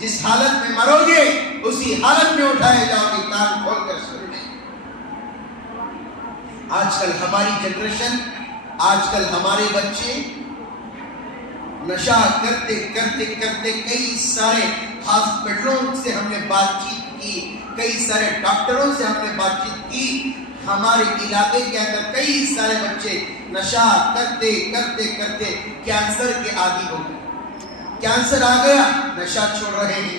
جس حالت میں مرو گے اسی حالت میں اٹھائے جاؤ گے. کان کھول کر سن لیں. آج کل ہماری جنریشن, آج کل ہمارے بچے نشہ کرتے کرتے کرتے, کئی سارے ہاسپٹلوں سے ہم نے بات چیت کی, کئی سارے ڈاکٹروں سے ہم نے بات چیت کی. ہمارے علاقے کے اندر کئی سارے بچے نشہ کرتے کرتے کرتے کینسر کے عادی ہو گئے. کینسر آ گیا, نشہ چھوڑ رہے ہیں.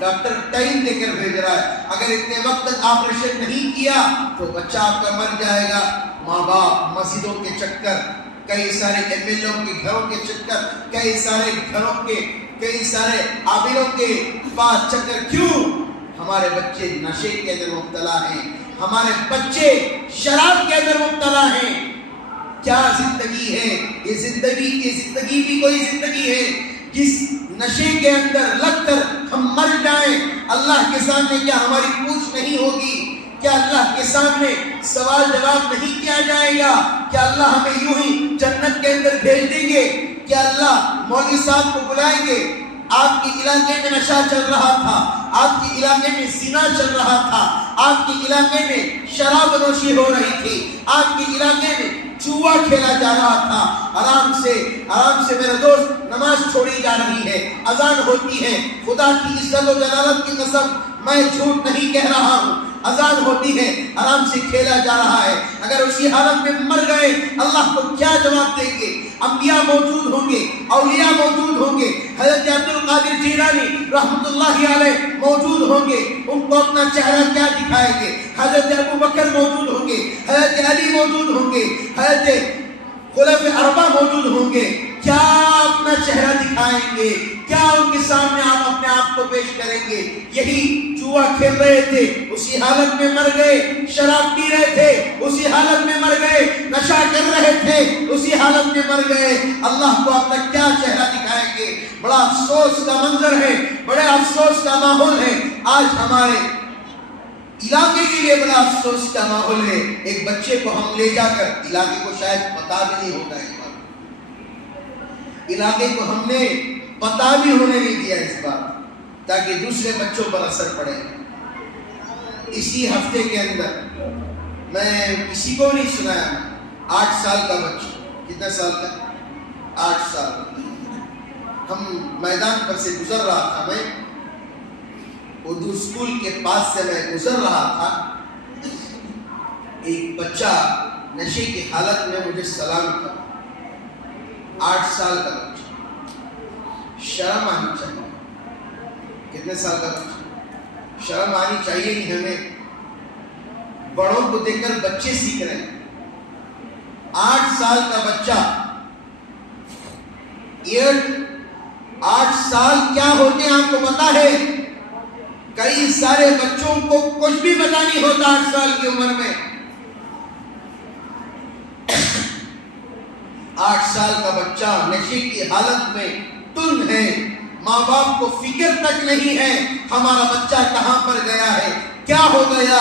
ڈاکٹر ٹائم دے کر بھیج رہا ہے, اگر اتنے وقت تک آپریشن نہیں کیا تو بچہ آپ کا مر جائے گا. ماں باپ مسجدوں کے چکر, کئی سارے ایم ایل اے کے گھروں کے چکر, کئی سارے گھروں کے, کئی سارے عاملوں کے پاس چکر. کیوں؟ ہمارے بچے نشے کے اندر مبتلا ہیں, ہمارے بچے شراب کے اندر مبتلا ہیں. کیا زندگی ہے یہ؟ زندگی بھی کوئی زندگی ہے جس نشے کے اندر لگ کر ہم مر جائیں؟ اللہ کے سامنے کیا ہماری پوچھ نہیں ہوگی؟ کیا اللہ کے سامنے سوال جواب نہیں کیا جائے گا؟ کیا اللہ ہمیں یوں ہی جنت کے اندر بھیج دیں گے؟ کیا اللہ مولوی صاحب کو بلائیں گے؟ آپ کے علاقے میں نشہ چل رہا تھا, آپ کے علاقے میں زنا چل رہا تھا, آپ کے علاقے میں شراب نوشی ہو رہی تھی, آپ کے علاقے میں جوا کھیلا جا رہا تھا. آرام سے میرے دوست نماز چھوڑی جا رہی ہے, اذان ہوتی ہے. خدا کی عزت و جلالت کی قسم میں جھوٹ نہیں کہہ رہا ہوں, اذان ہوتی ہے, آرام سے کھیلا جا رہا ہے. اگر اسی حالت میں مر گئے اللہ کو کیا جواب دیں گے؟ انبیاء موجود ہوں گے, اولیاء موجود ہوں گے, حضرت عبد القادر جیلانی رحمۃ اللہ علیہ موجود ہوں گے, ان کو اپنا چہرہ کیا دکھائیں گے؟ حضرت ابو بکر موجود ہوں گے, حضرت علی موجود ہوں گے, حضرت خلفائے اربعہ موجود ہوں گے. کیا اپنا چہرہ دکھائیں گے؟ کیا ان کے سامنے آپ اپنے آپ کو پیش کریں گے؟ یہی جوا کھیل رہے تھے, اسی حالت میں مر گئے. شراب پی رہے تھے, اسی حالت میں مر گئے. نشہ کر رہے تھے, اسی حالت میں مر گئے. اللہ کو اپنا کیا چہرہ دکھائیں گے؟ بڑا افسوس کا منظر ہے, بڑے افسوس کا ماحول ہے. آج ہمارے علاقے کے لیے بڑا افسوس کا ماحول ہے. ایک بچے کو ہم لے جا کر, علاقے کو شاید پتا بھی نہیں ہوتا ہے, علاقے کو ہم نے پتا بھی ہونے نہیں دیا اس بات, تاکہ دوسرے بچوں پر اثر پڑے. اسی ہفتے کے اندر میں کسی کو نہیں سنایا, 8 سال کا بچہ, کتنے سال کا؟ 8 سال. ہم میدان پر سے گزر رہا تھا, میں اردو اسکول کے پاس سے میں گزر رہا تھا, ایک بچہ نشے کی حالت میں مجھے سلام کیا. 8 سال کا بچہ. شرم آنی چاہیے. کتنے سال کا بچہ؟ شرم آنی چاہیے نہیں ہمیں. بڑوں کو دیکھ کر بچے سیکھ رہے ہیں. 8 سال کا بچہ. 8 سال کیا ہوتے ہیں آپ کو پتا ہے؟ کئی سارے بچوں کو کچھ بھی پتا نہیں ہوتا 8 سال کی عمر میں. 8 سال کا بچہ نشے کی حالت میں تن ہے. ماں باپ کو فکر تک نہیں ہے ہمارا بچہ کہاں پر گیا ہے, کیا ہو گیا.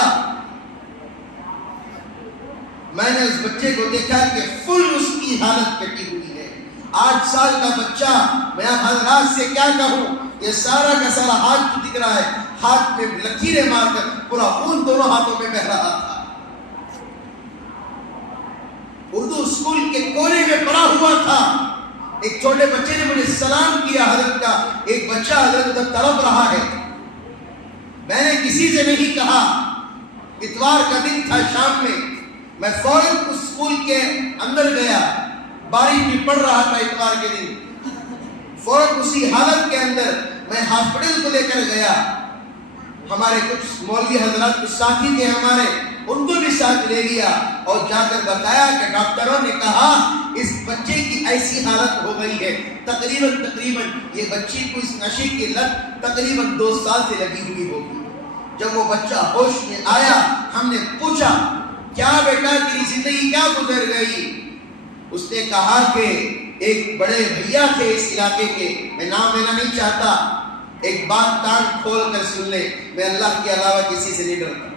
میں نے اس بچے کو دیکھا کہ فل اس کی حالت کٹی ہوئی ہے. 8 سال کا بچہ, میں اب حضرات سے کیا کہوں, یہ سارا کا سارا ہاتھ دکھ رہا ہے, ہاتھ میں لکیریں مار کر پورا خون دونوں ہاتھوں میں بہ رہا تھا. اردو اسکول کے کونے میں پڑا ہوا تھا. ایک چھوٹے بچے نے مجھے سلام کیا حضرت کا, ایک بچہ حضرت ادھر تڑپ رہا ہے. میں نے کسی سے نہیں کہا. اتوار کا دن تھا, شام میں فوراً اس اسکول کے اندر گیا. بارش بھی پڑ رہا تھا اتوار کے دن. فوراً اسی حالت کے اندر میں ہاسپٹل کو لے کر گیا. ہمارے کچھ مولوی حضرات کچھ ساتھی تھے ہمارے, ان کو بھی ساتھ لے لیا اور جا کر بتایا کہ ڈاکٹروں نے کہا اس بچے کی ایسی حالت ہو گئی ہے, تقریباً یہ بچی کو اس نشے کی لت تقریباً 2 سال سے لگی ہوئی ہوگی. جب وہ بچہ ہوش میں آیا, ہم نے پوچھا کیا بیٹا تیری زندگی کیا گزر گئی؟ اس نے کہا کہ ایک بڑے بھیا تھے اس علاقے کے, میں نام لینا نہیں چاہتا, ایک بات کان کھول کر سن لے, میں اللہ کے علاوہ کسی سے نہیں ڈرتا.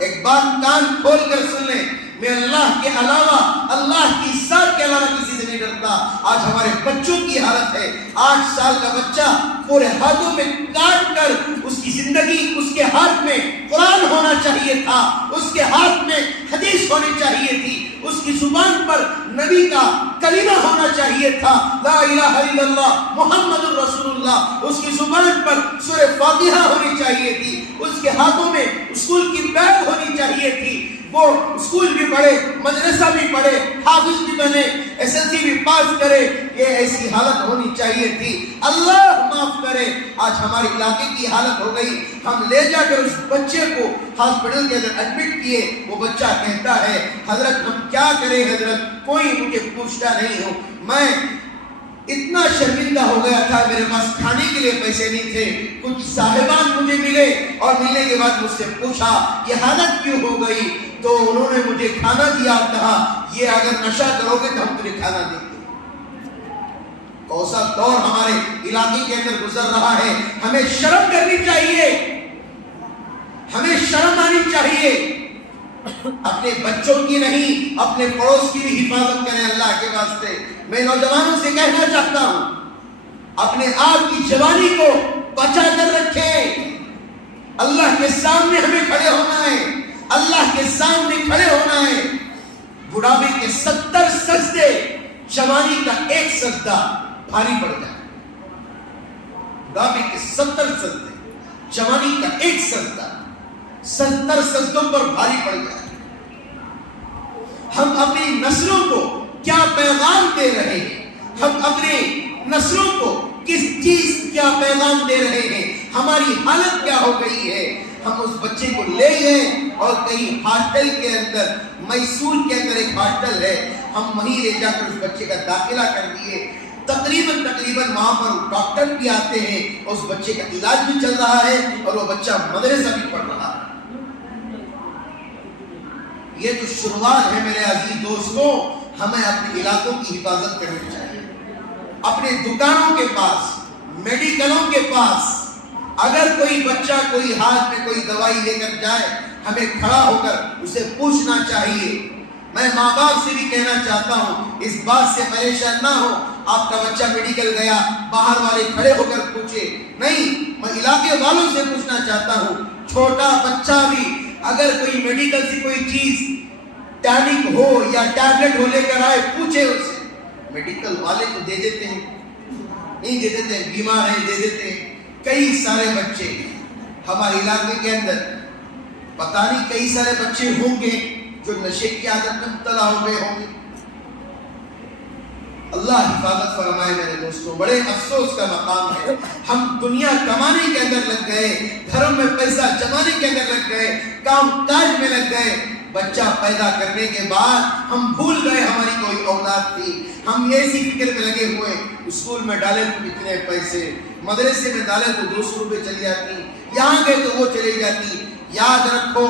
ایک بات کان کھول کر سن لے, میں اللہ کے علاوہ, اللہ کی ذات کے علاوہ کسی سے نہیں ڈرتا. آج ہمارے بچوں کی حالت ہے, 8 سال کا بچہ پورے ہاتھوں میں کاٹ کر, اس کی زندگی, اس کے ہاتھ میں قرآن ہونا چاہیے تھا, اس کے ہاتھ میں حدیث ہونی چاہیے تھی, اس کی زبان پر نبی کا کلمہ ہونا چاہیے تھا, لا الہ الا اللہ محمد الرسول اللہ, اس کی زبان پر سورہ فاتحہ ہونی چاہیے تھی, اس کے ہاتھوں میں اسکول کی بیگ ہونی چاہیے تھی, وہ اسکول بھی پڑھے, مدرسہ بھی پڑھے, حافظ بھی بنے, SSC بھی پاس کرے. یہ ایسی حالت ہونی چاہیے تھی. اللہ معاف کرے, آج ہمارے علاقے کی حالت ہو گئی. ہم لے جا کر اس بچے کو ہاسپٹل کے اندر ایڈمٹ کیے. وہ بچہ کہتا ہے حضرت ہم کیا کریں حضرت, کوئی مجھے پوچھتا نہیں ہو. میں اتنا شرمندہ ہو گیا تھا, میرے پاس کھانے کے لیے پیسے نہیں تھے. کچھ صاحبان مجھے ملے اور ملنے کے بعد مجھ سے پوچھا یہ حالت کیوں ہو گئی, تو انہوں نے مجھے کھانا دیا, کہا یہ اگر نشہ کرو گے تو ہم تمہیں کھانا دیں گے. کوسا دور ہمارے علاقے کے اندر گزر رہا ہے. ہمیں شرم کرنی چاہیے, ہمیں شرم آنی چاہیے. اپنے بچوں کی نہیں, اپنے پڑوس کی بھی حفاظت کریں اللہ کے واسطے. میں نوجوانوں سے کہنا چاہتا ہوں اپنے آپ کی جوانی کو بچا کر رکھیں. اللہ کے سامنے ہمیں کھڑے ہونا ہے, اللہ کے سامنے کھڑے ہونا ہے. بڑھاپے کے 70 سجدے, جوانی کا 1 سجدہ بھاری پڑ جائے. بڑھاپے کے 70 سجدے, جوانی کا 1 سجدہ 70 سجدوں پر بھاری پڑ جائے. ہم اپنی نسلوں کو کیا پیغام دے رہے ہیں, ہم اپنے نسلوں کو کس چیز کیا پیغام دے رہے ہیں, ہماری حالت کیا ہو گئی ہے. ہم اس بچے کو لے گئے اور کہیں ہاسٹل کے اندر, میسور کے اندر ایک ہاسٹل ہے, ہم وہیں لے جا کر اس بچے کا داخلہ کر دیے. تقریباً وہاں پر ڈاکٹر بھی آتے ہیں, اس بچے کا علاج بھی چل رہا ہے اور وہ بچہ مدرسہ بھی پڑھ رہا ہے. یہ تو شروعات ہے میرے عزیز دوستوں. ہمیں اپنے علاقوں کی حفاظت کرنی چاہیے. اپنے دکانوں کے پاس, میڈیکلوں کے پاس اگر کوئی بچہ کوئی ہاتھ میں کوئی دوائی لے کر جائے, ہمیں کھڑا ہو کر اسے پوچھنا چاہیے. میں ماں باپ سے بھی کہنا چاہتا ہوں اس بات سے پریشان نہ ہو, آپ کا بچہ میڈیکل گیا, باہر والے کھڑے ہو کر پوچھے نہیں, میں علاقے والوں سے پوچھنا چاہتا ہوں. چھوٹا بچہ بھی اگر کوئی میڈیکل سے کوئی چیز ٹینک ہو یا ٹیبلٹ ہو لے کر آئے, پوچھے اسے. میڈیکل والے تو دے دیتے ہیں, نہیں دے دیتے ہیں, بیمار ہیں دے دیتے ہیں. کئی سارے بچے ہمارے علاقے کے اندر, پتہ نہیں کئی سارے بچے ہوں گے جو نشے کی عادت میں مبتلا ہو گئے ہوں گے. اللہ حفاظت فرمائے میرے دوستوں. بڑے افسوس کا مقام ہے, ہم دنیا کمانے کے اندر لگ گئے, گھروں میں پیسہ جمانے کے اندر لگ گئے, کام کاج میں لگ گئے. بچہ پیدا کرنے کے بعد ہم بھول گئے ہماری کوئی اولاد تھی. ہم ایسی فکر میں لگے ہوئے, اسکول میں ڈالے تو اتنے پیسے, مدرسے میں ڈالے تو 200 روپے چلی جاتی, یہاں گئے تو وہ چلی جاتی. یاد رکھو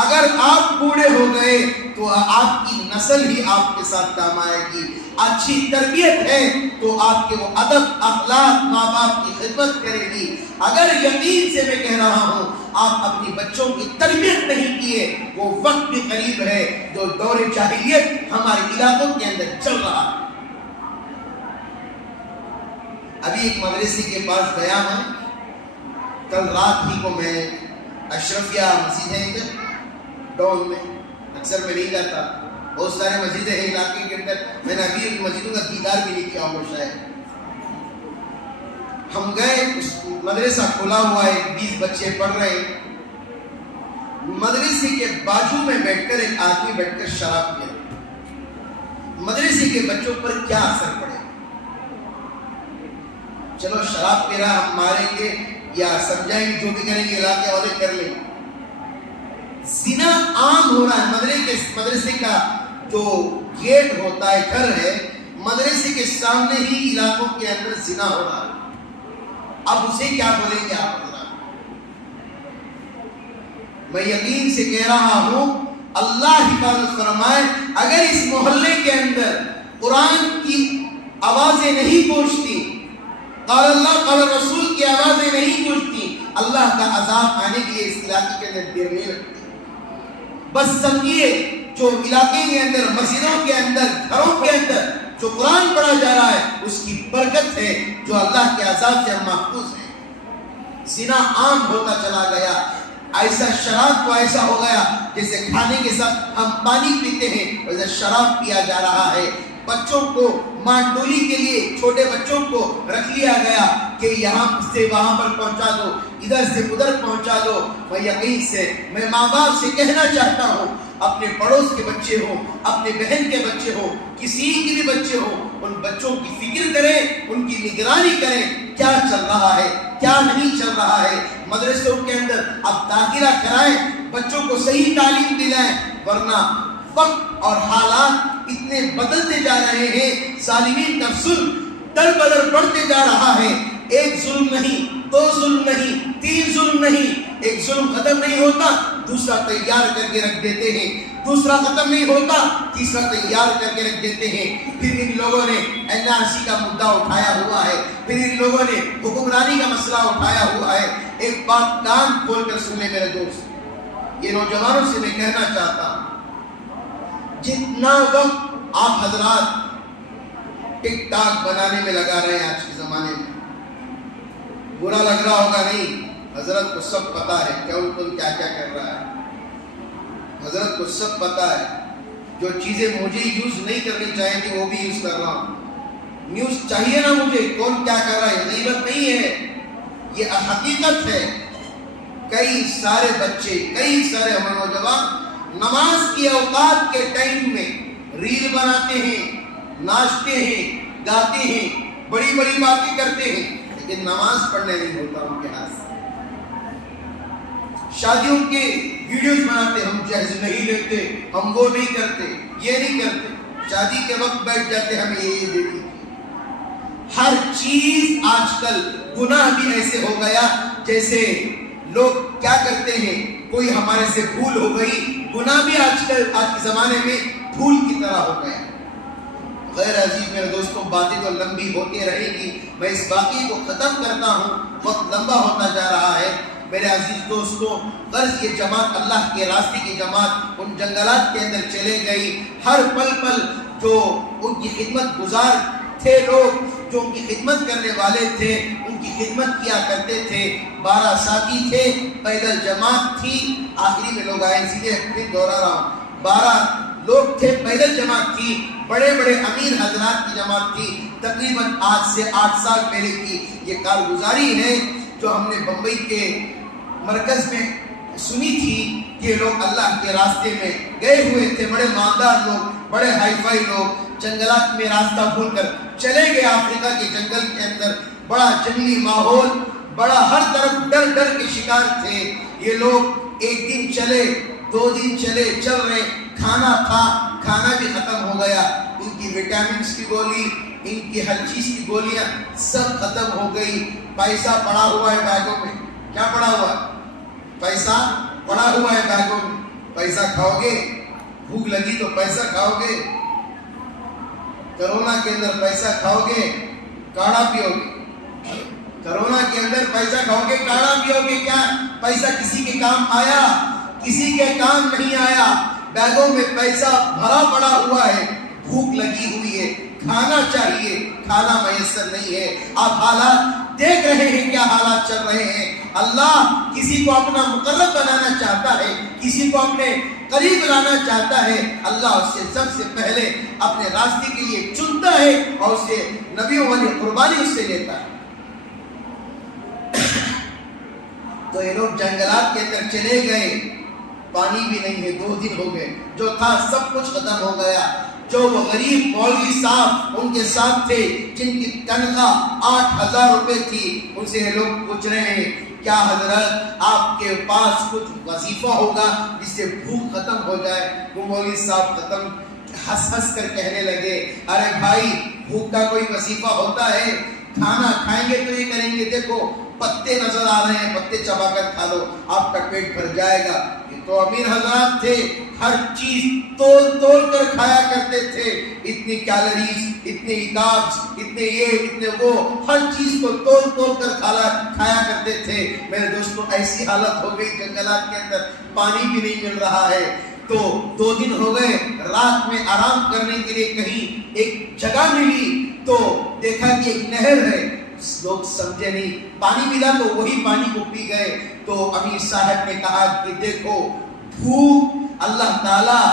اگر آپ بوڑھے ہو گئے تو تو آپ کی نسل ہی آپ کے ساتھ کام آئے گی. اچھی تربیت ہے تو آپ کے وہ ادب اخلاق ماں باپ کی خدمت کرے گی. اگر یقین سے میں کہہ رہا ہوں آپ اپنی بچوں کی تربیت نہیں کیے، وہ وقت بھی قریب ہے جو دور جاہلیت ہمارے علاقوں کے اندر چل رہا ہے. ابھی ایک مدرسے کے پاس گیا میں، کل رات ہی کو میں اشرفیہ مسجد ہے ادھر ڈاؤن میں، اکثر میں نہیں جاتا، بہت سارے مسجدیں ہیں علاقے کے اندر، میں نے ابھی ان مسجدوں کا دیدار بھی نہیں کیا ہوں شاید. ہم گئے، اس مدرسہ کھلا ہوا ہے، 20 بچے پڑھ رہے ہیں. مدرسے کے بازو میں بیٹھ کر ایک آدمی بیٹھ کر شراب پیا. مدرسے کے بچوں پر کیا اثر پڑے؟ چلو شراب پی رہا ہم ماریں گے یا سمجھائیں گے، جو بھی کریں گے علاقے والے کر لیں. زنا عام ہو رہا ہے. مدرسے کا جو گیٹ ہوتا ہے، گھر ہے، مدرسے کے سامنے ہی علاقوں کے اندر زنا ہو رہا ہے. اب اسے کیا بولیں گے آپ؟ میں یقین سے کہہ رہا ہوں اللہ حفاظت فرمائے، اگر اس محلے کے اندر قرآن کی آوازیں نہیں پہنچتی، قال اللہ قال رسول کی آوازیں نہیں پہنچتی، اللہ کا عذاب آنے کے لیے اس علاقے کے اندر دیر نہیں لگتی. بس سمجھیے جو علاقے کے اندر، مسجدوں کے اندر، گھروں کے اندر جو قرآن پڑھا جا رہا ہے اس کی برکت ہے، جو اللہ کے عذاب سے ہم محفوظ ہیں. زنا عام ہوتا چلا گیا. ایسا شراب کو ایسا ہو گیا جیسے کھانے کے ساتھ ہم پانی پیتے ہیں ویسے شراب پیا جا رہا ہے. بچوں کو مانڈولی کے لیے چھوٹے بچوں کو رکھ لیا گیا کہ یہاں سے وہاں پر پہنچا دو، ادھر سے ادھر پہنچا دو. میں یقین سے میں ماں باپ سے کہنا چاہتا ہوں، اپنے پڑوس کے بچے ہوں، اپنے بہن کے بچے ہوں، کسی کے بھی بچے ہوں، ان بچوں کی فکر کریں، ان کی نگرانی کریں، کیا چل رہا ہے کیا نہیں چل رہا ہے. مدرسوں کے اندر اب داخلہ کرائیں، بچوں کو صحیح تعلیم دلائیں، ورنہ وقت اور حالات اتنے بدلتے جا رہے ہیں، ظالمین کا ظلم در بدر بڑھتے جا رہا ہے. ایک ظلم نہیں، 2 ظلم نہیں، 3 ظلم نہیں، ایک ظلم ختم نہیں ہوتا دوسرا تیار کر کے رکھ دیتے ہیں، دوسرا ختم نہیں ہوتا تیسرا تیار کر کے رکھ دیتے ہیں. پھر ان لوگوں نے NRC کا مدعا اٹھایا ہوا ہے، پھر ان لوگوں نے حکمرانی کا مسئلہ اٹھایا ہوا ہے. ایک بات کان کھول کر سن لے میرے دوست، یہ نوجوانوں سے میں کہنا چاہتا ہوں، جتنا وقت آپ حضرات ٹک ٹاک بنانے میں لگا رہے ہیں آج کے زمانے میں، برا لگ رہا ہوگا نہیں، حضرت کو سب پتا ہے کیا کیا کر رہا ہے. حضرت کو سب پتا ہے، جو چیزیں مجھے یوز نہیں کرنی چاہیے تھی وہ بھی یوز کر رہا ہوں. نیوز چاہیے نا مجھے، کون کیا کر رہا ہے، غیبت نہیں ہے، یہ حقیقت ہے. کئی سارے بچے، کئی سارے ہم نوجوان نماز کی اوقات کے ٹائم میں ریل بناتے ہیں، ناچتے ہیں، گاتے ہیں، بڑی بڑی باتیں کرتے ہیں، لیکن نماز پڑھنے نہیں ہوتا ان کے ہاتھ سے. شادیوں کے ویڈیوز بناتے، ہم جہیز نہیں لیتے، ہم وہ نہیں کرتے، یہ نہیں کرتے. شادی کے وقت بیٹھ جاتے ہمیں یہ دے دی. ہر چیز آج کل گناہ بھی ایسے ہو گیا جیسے لوگ کیا کرتے ہیں، کوئی ہمارے سے بھول ہو گئی، گناہ بھی آج کے زمانے میں بھول کی طرح ہو گیا. غیر عزیز میرے دوستوں، باتیں تو لمبی ہوتی رہے گی، میں اس باقی کو ختم کرتا ہوں، وقت لمبا ہوتا جا رہا ہے. میرے عزیز دوستوں، غرض یہ جماعت اللہ کے راستے کی جماعت ان جنگلات کے اندر چلے گئی. ہر پل پل جو ان کی خدمت گزار تھے، لوگ جو ان کی خدمت کرنے والے تھے، ان کی خدمت کیا کرتے تھے. 12 ساتھی تھے، پیدل جماعت تھی. آخری میں لوگ آئے، اسی لیے پھر دوہرا رہا ہوں، 12 لوگ تھے، پیدل جماعت تھی، بڑے بڑے امیر حضرات کی جماعت تھی. تقریباً آج سے 8 سال پہلے کی یہ کارگزاری ہے جو ہم نے بمبئی کے مرکز میں سنی تھی کہ لوگ اللہ کے راستے میں گئے ہوئے تھے، بڑے مالدار لوگ، بڑے ہائی فائی لوگ، جنگلات میں راستہ بھول کر چلے گئے افریقہ کے جنگل کے اندر. بڑا جنگلی ماحول، بڑا ہر طرف ڈر ڈر کے شکار تھے یہ لوگ. ایک دن چلے، 2 دن چلے، چل رہے، کھانا تھا، کھانا بھی ختم ہو گیا. ان کی وٹامنس کی گولی، ان کی ہر چیز کی گولیاں سب ختم ہو گئی. پیسہ پڑا ہوا ہے بیگوں میں، کیا پڑا ہوا ہے؟ پیسہ پڑا ہوا ہے بیگوں میں. پیسہ کھاؤ گے، بھوک لگی تو پیسہ کھاؤ گے؟ کرونا کے اندر پیسہ کھاؤ گے کاڑھا پیو گے؟ کرونا کے اندر پیسہ کھاؤ گے کاڑھا پیو گے؟ کیا پیسہ کسی کے کام آیا؟ کسی کے کام نہیں آیا۔ بیگوں میں پیسہ بھرا پڑا ہوا ہے، بھوک لگی ہوئی ہے، کھانا چاہیے، کھانا میسر نہیں ہے۔ آپ حالات دیکھ رہے ہیں، کیا حالات چل رہے ہیں۔ اللہ کسی کو اپنا مقرب بنانا چاہتا ہے، کسی کو اپنے قریب لانا چاہتا ہے، اللہ اس سے سب سے پہلے اپنے راستے کے لیے چنتا ہے اور اسے نبیوں والی قربانی اس سے لیتا ہے۔ تو یہ لوگ جنگلات کے اندر چلے گئے، پانی بھی نہیں ہے، 2 دن ہو گئے، جو تھا سب کچھ ختم ہو گیا۔ جو وہ غریب مولوی صاحب ان کے ساتھ تھے، جن کی تنخواہ 8,000 روپے تھی، ان سے یہ لوگ پوچھ رہے ہیں کیا حضرت آپ کے پاس کچھ وظیفہ ہوگا جس سے بھوک ختم ہو جائے؟ وہ مولوی صاحب ہنس ہنس کر کہنے لگے، ارے بھائی بھوک کا کوئی وظیفہ ہوتا ہے؟ کھانا کھائیں گے تو یہ کریں گے، دیکھو پتے نظر آ رہے ہیں، پتے چبا کر کھا لو، آپ کا پیٹ بھر جائے گا۔ یہ تو امیر حضرات تھے، ہر چیز تول تول کر کھایا کرتے تھے، اتنی کیلوریز، اتنے کاربز، اتنے یہ اتنے وہ، ہر چیز کو تول تول کر کھایا کرتے تھے۔ میرے دوستوں ایسی حالت ہو گئی جنگلات کے اندر، پانی بھی نہیں مل رہا ہے۔ تو 2 دن ہو گئے، رات میں آرام کرنے کے لیے کہیں ایک جگہ ملی تو دیکھا کہ ایک نہر ہے، لوگ سمجھے نہیں، پانی ملا تو وہی پانی کو پی گئے۔ تو امیر صاحب نے کہا کہ دیکھو بھوک اللہ تعالیٰ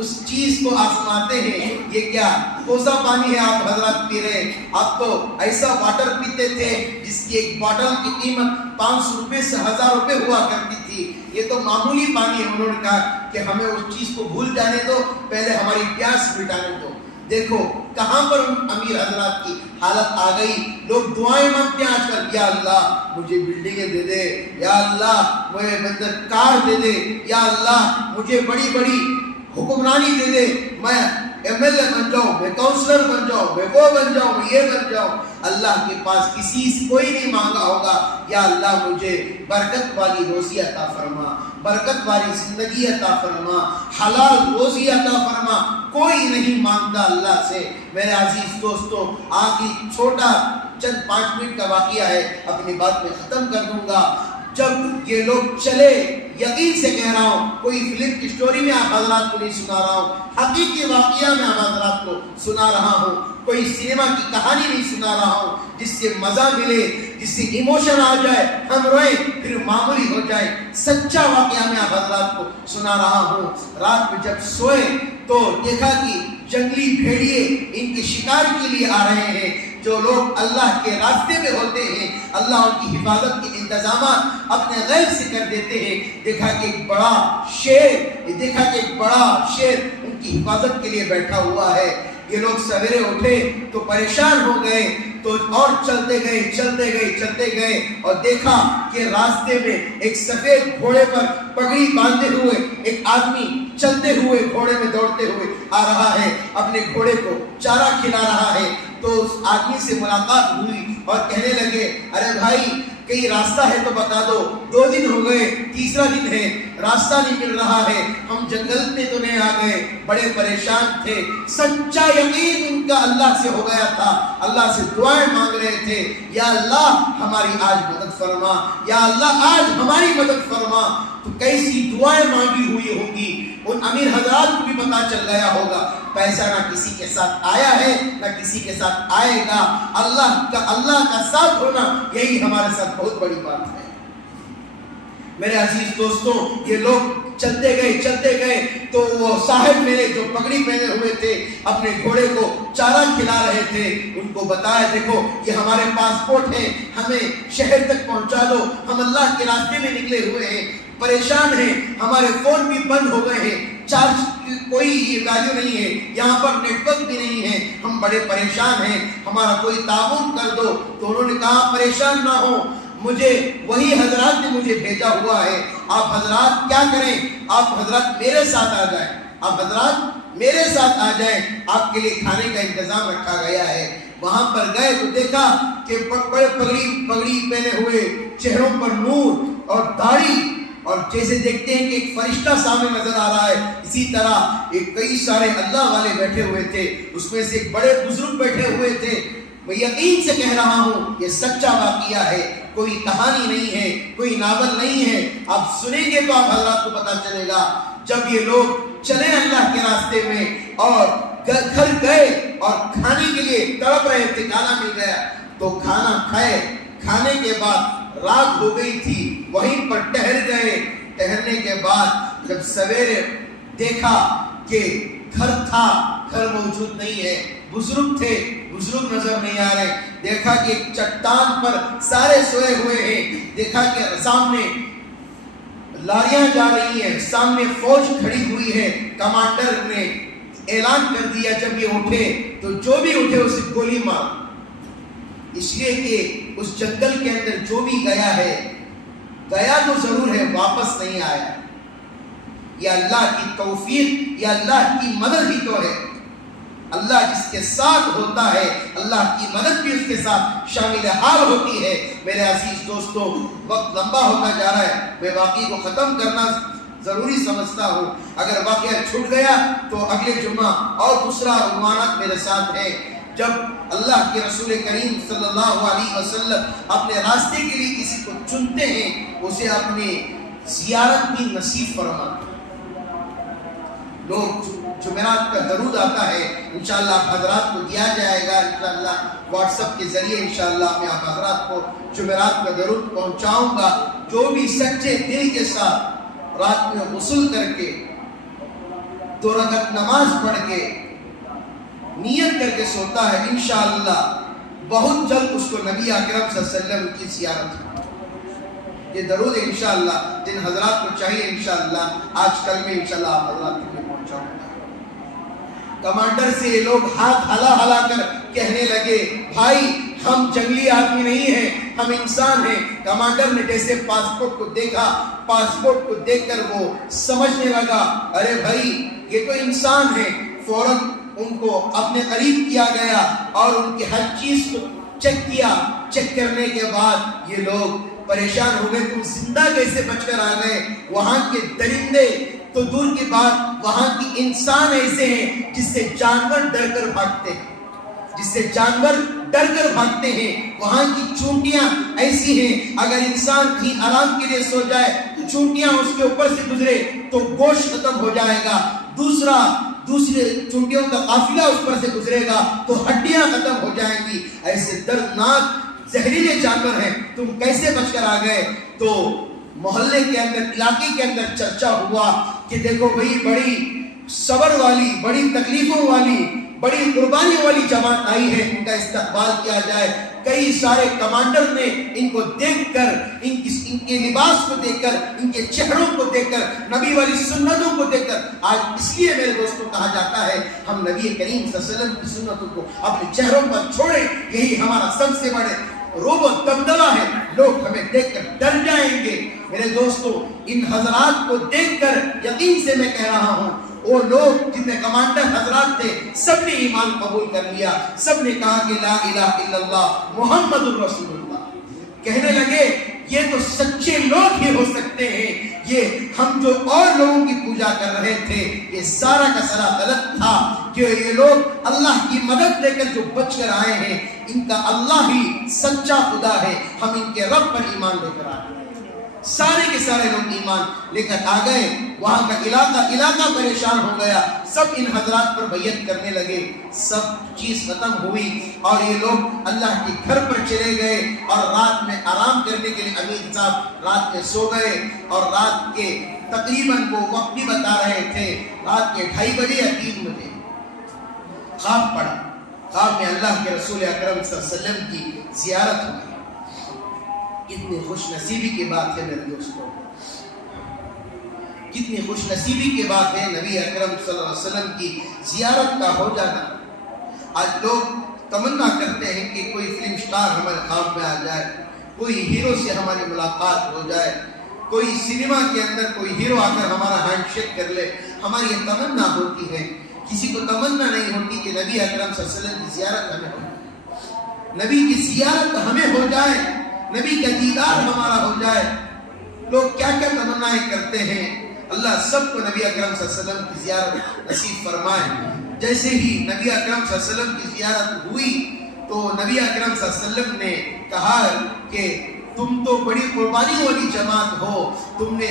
اس چیز کو آزماتے ہیں، یہ کیا کوسا پانی ہے آپ حضرات پی رہے؟ آپ تو ایسا واٹر پیتے تھے جس کی ایک باٹل کی قیمت 500 روپے سے 1000 روپے ہوا کرتی تھی، یہ تو معمولی پانی ہے۔ انہوں نے کہا کہ ہمیں اس چیز کو بھول جانے دو، پہلے ہماری پیاس مٹانے دو۔ دیکھو کہاں پر امیر حضرات کی حالت آ گئی، لوگ دعائیں مانگتے ہیں آج کل، یا اللہ مجھے بلڈنگیں دے دے، یا اللہ مجھے کار دے دے، یا اللہ مجھے بڑی بڑی حکمرانی دے دے، میں ایم ایل اے بن جاؤں، میں کاؤنسلر بن جاؤں، میں وہ بن جاؤں، میں یہ بن جاؤں۔ اللہ کے پاس کسی سے کوئی نہیں مانگا ہوگا، یا اللہ مجھے برکت والی روزی عطا فرما، برکت والی زندگی عطا فرما، حلال روزی عطا فرما۔ کوئی نہیں مانگتا اللہ سے۔ میرے عزیز دوستوں، آخری چھوٹا چند 5 منٹ کا واقعہ ہے، اپنی بات میں ختم کر دوں گا۔ جب یہ لوگ چلے، یقین سے کہہ رہا ہوں، کوئی فلم کی سٹوری میں آپ حضرات کو نہیں سنا رہا ہوں، حقیقی واقعہ میں آپ حضرات کو سنا رہا ہوں، کوئی سینما کی کہانی نہیں سنا رہا ہوں جس سے مزہ ملے، جس سے ایموشن آ جائے، ہم روئیں پھر معمولی ہو جائے۔ سچا واقعہ میں آپ حضرات کو سنا رہا ہوں۔ رات میں جب سوئے تو دیکھا کہ جنگلی بھیڑیے ان کے شکار کے لیے آ رہے ہیں۔ جو لوگ اللہ کے راستے میں ہوتے ہیں، اللہ ان کی حفاظت کے انتظامات اپنے غیب سے کر دیتے ہیں۔ دیکھا کہ ایک بڑا شیر ان کی حفاظت کے لیے بیٹھا ہوا ہے۔ یہ لوگ سویرے اٹھے تو پریشان ہو گئے، تو اور چلتے گئے اور دیکھا کہ راستے میں ایک سفید گھوڑے پر پگڑی باندھے ہوئے ایک آدمی چلتے ہوئے گھوڑے میں دوڑتے ہوئے آ رہا ہے، اپنے گھوڑے کو چارہ کھلا رہا ہے۔ تو اس آدمی سے ملاقات ہوئی اور کہنے لگے، ارے بھائی کہیں راستہ ہے تو بتا دو، 2 دن ہو گئے، تیسرا دن ہے، راستہ نہیں مل رہا ہے، ہم جنگل میں تو نہیں آ گئے، بڑے پریشان تھے۔ سچا یقین ان کا اللہ سے ہو گیا تھا، اللہ سے دعائیں مانگ رہے تھے، یا اللہ ہماری آج مدد فرما، یا اللہ آج ہماری مدد فرما۔ تو کیسی دعائیں مانگی ہوئی ہوں گی، ان امیر حضرات کو بھی پتا چل گیا ہوگا، پیسہ نہ کسی کے ساتھ آیا ہے نہ کسی کے ساتھ آئے گا، اللہ کا ساتھ ہونا یہی ہمارے ساتھ بہت بڑی بات ہے۔ میرے عزیز دوستوں، یہ لوگ چلتے گئے تو وہ صاحب میرے جو پگڑی پہنے ہوئے تھے، اپنے گھوڑے کو چارہ کھلا رہے تھے، ان کو بتایا دیکھو یہ ہمارے پاسپورٹ ہے، ہمیں شہر تک پہنچا دو، ہم اللہ کے راستے میں نکلے ہوئے ہیں، پریشان ہیں، ہمارے فون بھی بند ہو گئے ہیں، چارج کوئی ویلیو نہیں ہے، یہاں پر نیٹ ورک بھی نہیں ہے، ہم بڑے پریشان ہیں، ہمارا کوئی تعاون کر دو۔ تو انہوں نے کہا پریشان نہ ہو، مجھے وہی حضرات نے مجھے بھیجا ہوا ہے، آپ حضرات کیا کریں، آپ حضرات میرے ساتھ آ جائیں، آپ حضرات میرے ساتھ آ جائیں، آپ کے لیے کھانے کا انتظام رکھا گیا ہے۔ وہاں پر گئے تو دیکھا کہ بڑے پگڑی پہنے ہوئے، چہروں پر نور اور داڑھی اور جیسے دیکھتے ہیں کہ ایک فرشتہ سامنے نظر آ رہا ہے، اسی طرح ایک کئی سارے اللہ والے بیٹھے ہوئے تھے، اس میں سے ایک بڑے بزرگ بیٹھے ہوئے تھے۔ میں یقین سے کہہ رہا ہوں یہ سچا واقعہ ہے، کوئی کہانی نہیں ہے، کوئی ناول نہیں ہے، آپ سنیں گے تو آپ حضرات کو پتہ چلے گا۔ جب یہ لوگ چلے اللہ کے راستے میں اور گھر گئے اور کھانے کے لیے تڑپ رہے تھے، کھانا مل گیا تو کھانا کھائے، کھانے کے بعد رات ہو گئی تھی، وہیں پر ٹہر گئے۔ ٹہرنے کے بعد جب سویرے دیکھا کہ گھر تھا، گھر موجود نہیں ہے، بزرگ تھے، بزرگ نظر نہیں آ رہے، دیکھا کہ ایک چٹان پر سارے سوئے ہوئے ہیں، دیکھا کہ سامنے لاریاں جا رہی ہیں، سامنے فوج کھڑی ہوئی ہے، کمانڈر نے اعلان کر دیا جب یہ اٹھے تو جو بھی اٹھے اسے گولی مار، اس لیے کہ اس جنگل کے اندر جو بھی گیا ہے، گیا تو ضرور ہے، واپس نہیں آیا۔ یہ اللہ کی توفیق، یہ اللہ کی مدد ہی تو ہے۔ اللہ جس کے ساتھ ہوتا ہے، اللہ کی مدد بھی اس کے ساتھ شامل حال ہوتی ہے۔ میرے عزیز دوستو، وقت لمبا ہوتا جا رہا ہے، میں واقعی کو ختم کرنا ضروری سمجھتا ہوں۔ اگر واقعہ چھوٹ گیا تو اگلے جمعہ اور دوسرا عنوانات میرے ساتھ ہے۔ جب اللہ کے رسول کریم صلی اللہ علیہ وسلم اپنے راستے کے لیے کسی کو چنتے ہیں، اسے اپنے زیارت کی نصیب فرماتے ہیں۔ لوگ جمعرات کا درود آتا ہے، انشاءاللہ آپ حضرات کو دیا جائے گا، انشاءاللہ واٹس ایپ کے ذریعے انشاءاللہ میں آپ حضرات کو جمعرات کا درود پہنچاؤں گا۔ جو بھی سچے دل کے ساتھ رات میں غسل کر کے 2 رکعت نماز پڑھ کے نیت کر کے سوتا ہے، انشاءاللہ بہت جلد اس کو نبی اکرم صلی اللہ علیہ وسلم کی زیارت ہوگی۔ یہ درود انشاءاللہ جن حضرات کو چاہیے انشاءاللہ آج کل میں انشاءاللہ آپ حضرات کو پہنچاؤں گا۔ کمانڈر سے یہ لوگ ہاتھ ہلا ہلا کر کہنے لگے، بھائی ہم جنگلی آدمی نہیں ہیں، ہم انسان ہیں۔ کمانڈر نے جیسے پاسپورٹ کو دیکھا، پاسپورٹ کو دیکھ کر وہ سمجھنے لگا، ارے بھائی یہ تو انسان ہیں۔ فوراً ان کو اپنے قریب کیا گیا اور ان کی ہر چیز کو چیک کیا۔ چیک کرنے کے بعد یہ لوگ پریشان ہو گئے، تم زندہ کیسے بچ کر آ گئے؟ وہاں کے درندے تو دور کی بات، وہاں کی انسان ایسے ہیں جس سے جانور ڈر کر بھاگتے ہیں، جس سے جانور ڈر کر بھاگتے ہیں۔ وہاں کی چونٹیاں ایسی ہیں، اگر انسان کہیں آرام کے لیے سو جائے تو چونٹیاں اس کے اوپر سے گزرے تو گوشت ختم ہو جائے گا، دوسرے چونٹیوں کا قافلہ اس پر سے گزرے گا تو ہڈیاں ختم ہو جائیں گی۔ ایسے دردناک زہریلے جانور ہیں، تم کیسے بچ کر آ گئے؟ تو محلے کے اندر، علاقے کے اندر چرچا ہوا کہ دیکھو بھئی بڑی صبر والی، بڑی تکلیفوں والی، بڑی قربانیوں والی جماعت آئی ہے، ان کا استقبال کیا جائے۔ کئی سارے کمانڈر نے ان کو دیکھ کر، ان کے لباس کو دیکھ کر، ان کے چہروں کو دیکھ کر، نبی والی سنتوں کو دیکھ کر، آج اس لیے میرے دوستوں کہا جاتا ہے ہم نبی کریم صلی اللہ علیہ وسلم کی سنتوں کو اپنے چہروں پر چھوڑیں، یہی ہمارا سب سے بڑے روب و دبدبہ ہے۔ لوگ ہمیں دیکھ کر ڈر جائیں گے۔ میرے دوستو، ان حضرات کو دیکھ کر یقین سے میں کہہ رہا ہوں، وہ لوگ جتنے کمانڈر حضرات تھے سب نے ایمان قبول کر لیا، سب نے کہا کہ لا الہ الا اللہ محمد الرسول اللہ۔ کہنے لگے یہ تو سچے لوگ ہی ہو سکتے ہیں، یہ ہم جو اور لوگوں کی پوجا کر رہے تھے یہ سارا کا سارا غلط تھا، کہ یہ لوگ اللہ کی مدد لے کر جو بچ کر آئے ہیں، ان کا اللہ ہی سچا خدا ہے، ہم ان کے رب پر ایمان لے کر آئے۔ سارے کے سارے لوگ ایمان لے کر آ گئے۔ وہاں کا علاقہ پریشان ہو گیا، سب ان حضرات پر بیعت کرنے لگے، سب چیز ختم ہوئی اور یہ لوگ اللہ کے گھر پر چلے گئے اور رات میں آرام کرنے کے لیے امیر صاحب رات میں سو گئے اور رات کے تقریباً وہ وقت بھی بتا رہے تھے، رات کے 2:30 بجے یا 3 بجے خواب پڑا۔ خواب میں اللہ کے رسول اکرم صلی اللہ علیہ وسلم کی زیارت ہوئی۔ کتنی خوش نصیبی کی بات ہے میرے دوستوں، کتنی خوش نصیبی کی بات ہے نبی اکرم صلی اللہ علیہ وسلم کی زیارت کا ہو جانا۔ آج لوگ تمنا کرتے ہیں کہ کوئی فلم سٹار ہمارے خواب میں آ جائے، کوئی ہیرو سے ہماری ملاقات ہو جائے، کوئی سنیما کے اندر کوئی ہیرو آ کر ہمارا ہینڈ شیک کر لے، ہماری یہ تمنا ہوتی ہے۔ کسی کو تمنا نہیں ہوتی کہ نبی اکرم صلی اللہ علیہ وسلم کی زیارت ہمیں ہو جائے، نبی کی زیارت ہمیں ہو جائے، نبی کا دیدار ہمارا ہو جائے۔ لوگ کیا کیا تمنائیں کرتے ہیں. اللہ سب کو نبی اکرم صلی اللہ علیہ وسلم کی زیارت نصیب فرمائے. جیسے ہی نبی اکرم صلی اللہ علیہ وسلم کی زیارت ہوئی تو نبی اکرم صلی اللہ علیہ وسلم نے کہا کہ تم تو بڑی قربانی والی جماعت ہو. تم نے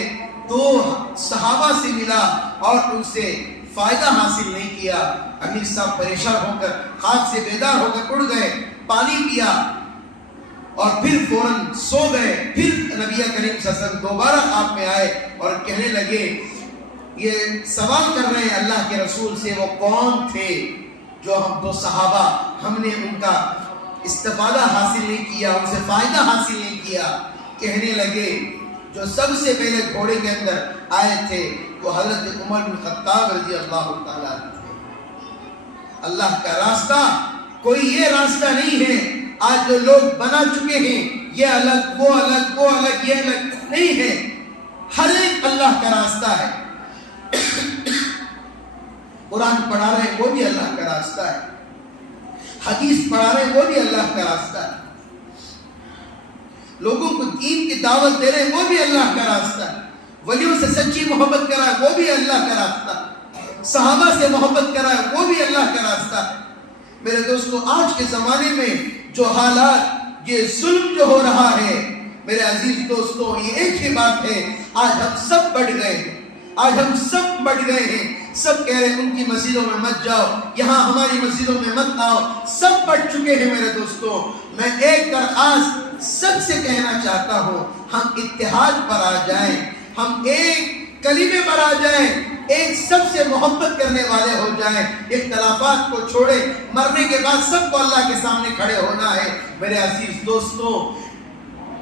2 صحابہ سے ملا اور ان سے فائدہ حاصل نہیں کیا. امیر صاحب پریشان ہو کر خواب سے بیدار ہو کر اڑ گئے, پانی پیا اور پھر فوراً سو گئے. پھر نبی کریم صلی اللہ علیہ وسلم دوبارہ خواب میں آئے اور کہنے لگے, یہ سوال کر رہے ہیں اللہ کے رسول سے, وہ کون تھے جو ہم 2 صحابہ ہم نے ان کا استفادہ حاصل نہیں کیا, ان سے فائدہ حاصل نہیں کیا. کہنے لگے جو سب سے پہلے گھوڑے کے اندر آئے تھے وہ حضرت عمر بن خطاب رضی اللہ تعالیٰ عنہ تھے. اللہ کا راستہ کوئی یہ راستہ نہیں ہے آج جو لوگ بنا چکے ہیں, یہ الگ وہ الگ وہ الگ یہ الگ نہیں ہے. ہر ایک اللہ کا راستہ ہے. قرآن پڑھا رہے ہیں وہ بھی اللہ کا راستہ ہے, حدیث پڑھا رہے ہیں وہ بھی اللہ کا راستہ ہے, لوگوں کو دین کی دعوت دے رہے ہیں وہ بھی اللہ کا راستہ ہے, ولیوں سے سچی محبت کرا ہے وہ بھی اللہ کا راستہ ہے, صحابہ سے محبت کرا ہے وہ بھی اللہ کا راستہ ہے. میرے دوستو, آج کے زمانے میں جو حالات, یہ ظلم جو ہو رہا ہے, میرے عزیز دوستو, یہ ایک ہی بات ہے, آج ہم سب بڑھ گئے ہیں. آج ہم سب بڑھ گئے ہیں. سب کہہ رہے ہیں ان کی مسجدوں میں مت جاؤ, یہاں ہماری مسجدوں میں مت آؤ. سب بڑھ چکے ہیں میرے دوستو. میں ایک درخواست سب سے کہنا چاہتا ہوں, ہم اتحاد پر آ جائیں, ہم ایک کلمے پر آ جائیں, ایک سب سے محبت کرنے والے ہو جائیں, اختلافات کو چھوڑیں. مرنے کے بعد سب کو اللہ کے سامنے کھڑے ہونا ہے. میرے عزیز دوستو,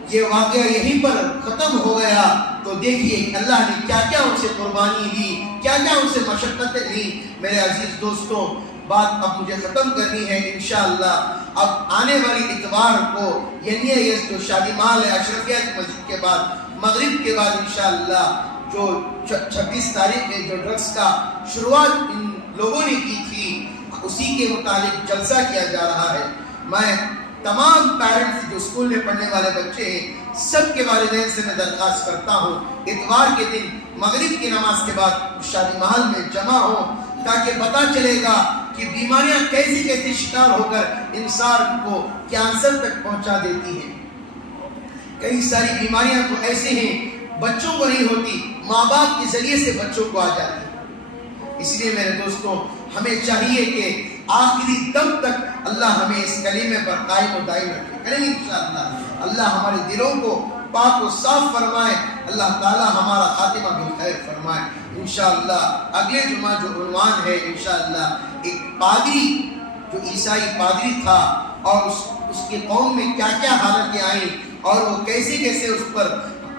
یہ واقعہ یہیں پر ختم ہو گیا تو دیکھیے اللہ نے کیا کیا ان سے قربانی دی, کیا کیا ان سے مشقتیں لی. میرے عزیز دوستو, بات اب مجھے ختم کرنی ہے انشاءاللہ. اب آنے والی اتوار کو یعنی یہ جو شادی محل ہے اشرفیہ کی مسجد کے بعد مغرب کے بعد انشاءاللہ جو 26 تاریخ ہے, جو ڈرگس کا شروعات ان لوگوں نے کی تھی, اسی کے متعلق جلسہ کیا جا رہا ہے. میں تمام پیرنٹس جو اسکول میں پڑھنے والے بچے ہیں سب کے والدین سے میں درخواست کرتا ہوں اتوار کے دن مغرب کی نماز کے بعد شادی محل میں جمع ہوں, تاکہ پتہ چلے گا کہ بیماریاں کیسی کیسی شکار ہو کر انسان کو کینسر تک پہنچا دیتی ہیں. کئی ساری بیماریاں تو ایسے ہیں بچوں کو نہیں ہوتی, ماں باپ کے ذریعے سے بچوں کو آ جاتی ہیں. اس لیے میرے دوستوں, ہمیں چاہیے کہ آخری دم تک اللہ ہمیں اس کلمے پر قائم و دائم رکھے. کریں گے انشاءاللہ. اللہ ہمارے دلوں کو پاک و صاف فرمائے, اللہ تعالی ہمارا خاتمہ بالخیر فرمائے انشاءاللہ. اگلے جمعہ جو عنوان ہے انشاءاللہ, ایک پادری جو عیسائی پادری تھا اور اس کی قوم میں کیا کیا حالتیں آئیں اور وہ کیسے کیسے اس پر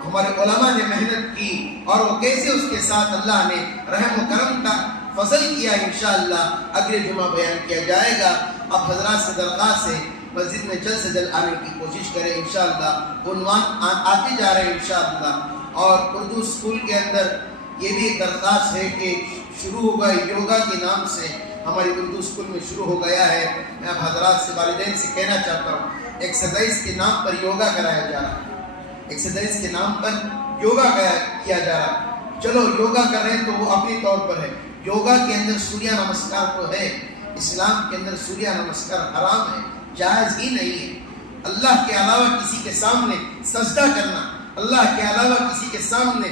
ہمارے علماء نے محنت کی اور وہ کیسے اس کے ساتھ اللہ نے رحم و کرم کا فضل کیا, انشاءاللہ اگلے جمعہ بیان کیا جائے گا. اب حضرات سے درخواست ہے مسجد میں جلد سے جلد آنے کی کوشش کریں انشاءاللہ. عنوان آتے جا رہے ہیں انشاءاللہ. اور اردو اسکول کے اندر یہ بھی درخواست ہے کہ شروع ہوگا یوگا کے نام سے ہماری اردو اسکول میں شروع ہو گیا ہے. میں اب حضرات سے والدین سے کہنا چاہتا ہوں, ایکسرسائز کے نام پر یوگا کرایا جا رہا ہے, ایکسرسائز کے نام پر یوگا کیا جا رہا ہے. چلو یوگا کر رہے ہیں تو وہ اپنی طور پر ہے. یوگا کے اندر سوریہ نمسکار تو ہے, اسلام کے اندر سوریہ نمسکار حرام ہے, جائز ہی نہیں ہے. اللہ کے علاوہ کسی کے سامنے سجدہ کرنا, اللہ کے علاوہ کسی کے سامنے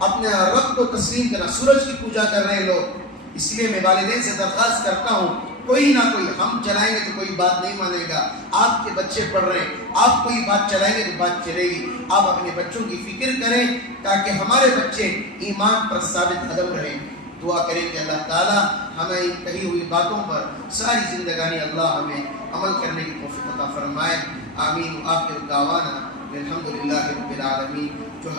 اپنے رب کو تسلیم کرنا, سورج کی پوجا کر رہے ہیں لوگ. اس لیے میں والدین سے درخواست کرتا ہوں, کوئی نہ کوئی, ہم چلائیں گے تو کوئی بات نہیں مانے گا. آپ کے بچے پڑھ رہے ہیں, آپ کوئی بات چلائیں گے تو بات چلے گی. آپ اپنے بچوں کی فکر کریں تاکہ ہمارے بچے ایمان پر ثابت قدم رہیں. دعا کریں کہ اللہ تعالیٰ ہمیں کہی ہوئی باتوں پر ساری زندگانی اللہ ہمیں عمل کرنے کی توفیق عطا فرمائے. آمین. آخر دعوانا الحمدللہ رب العالمین. جو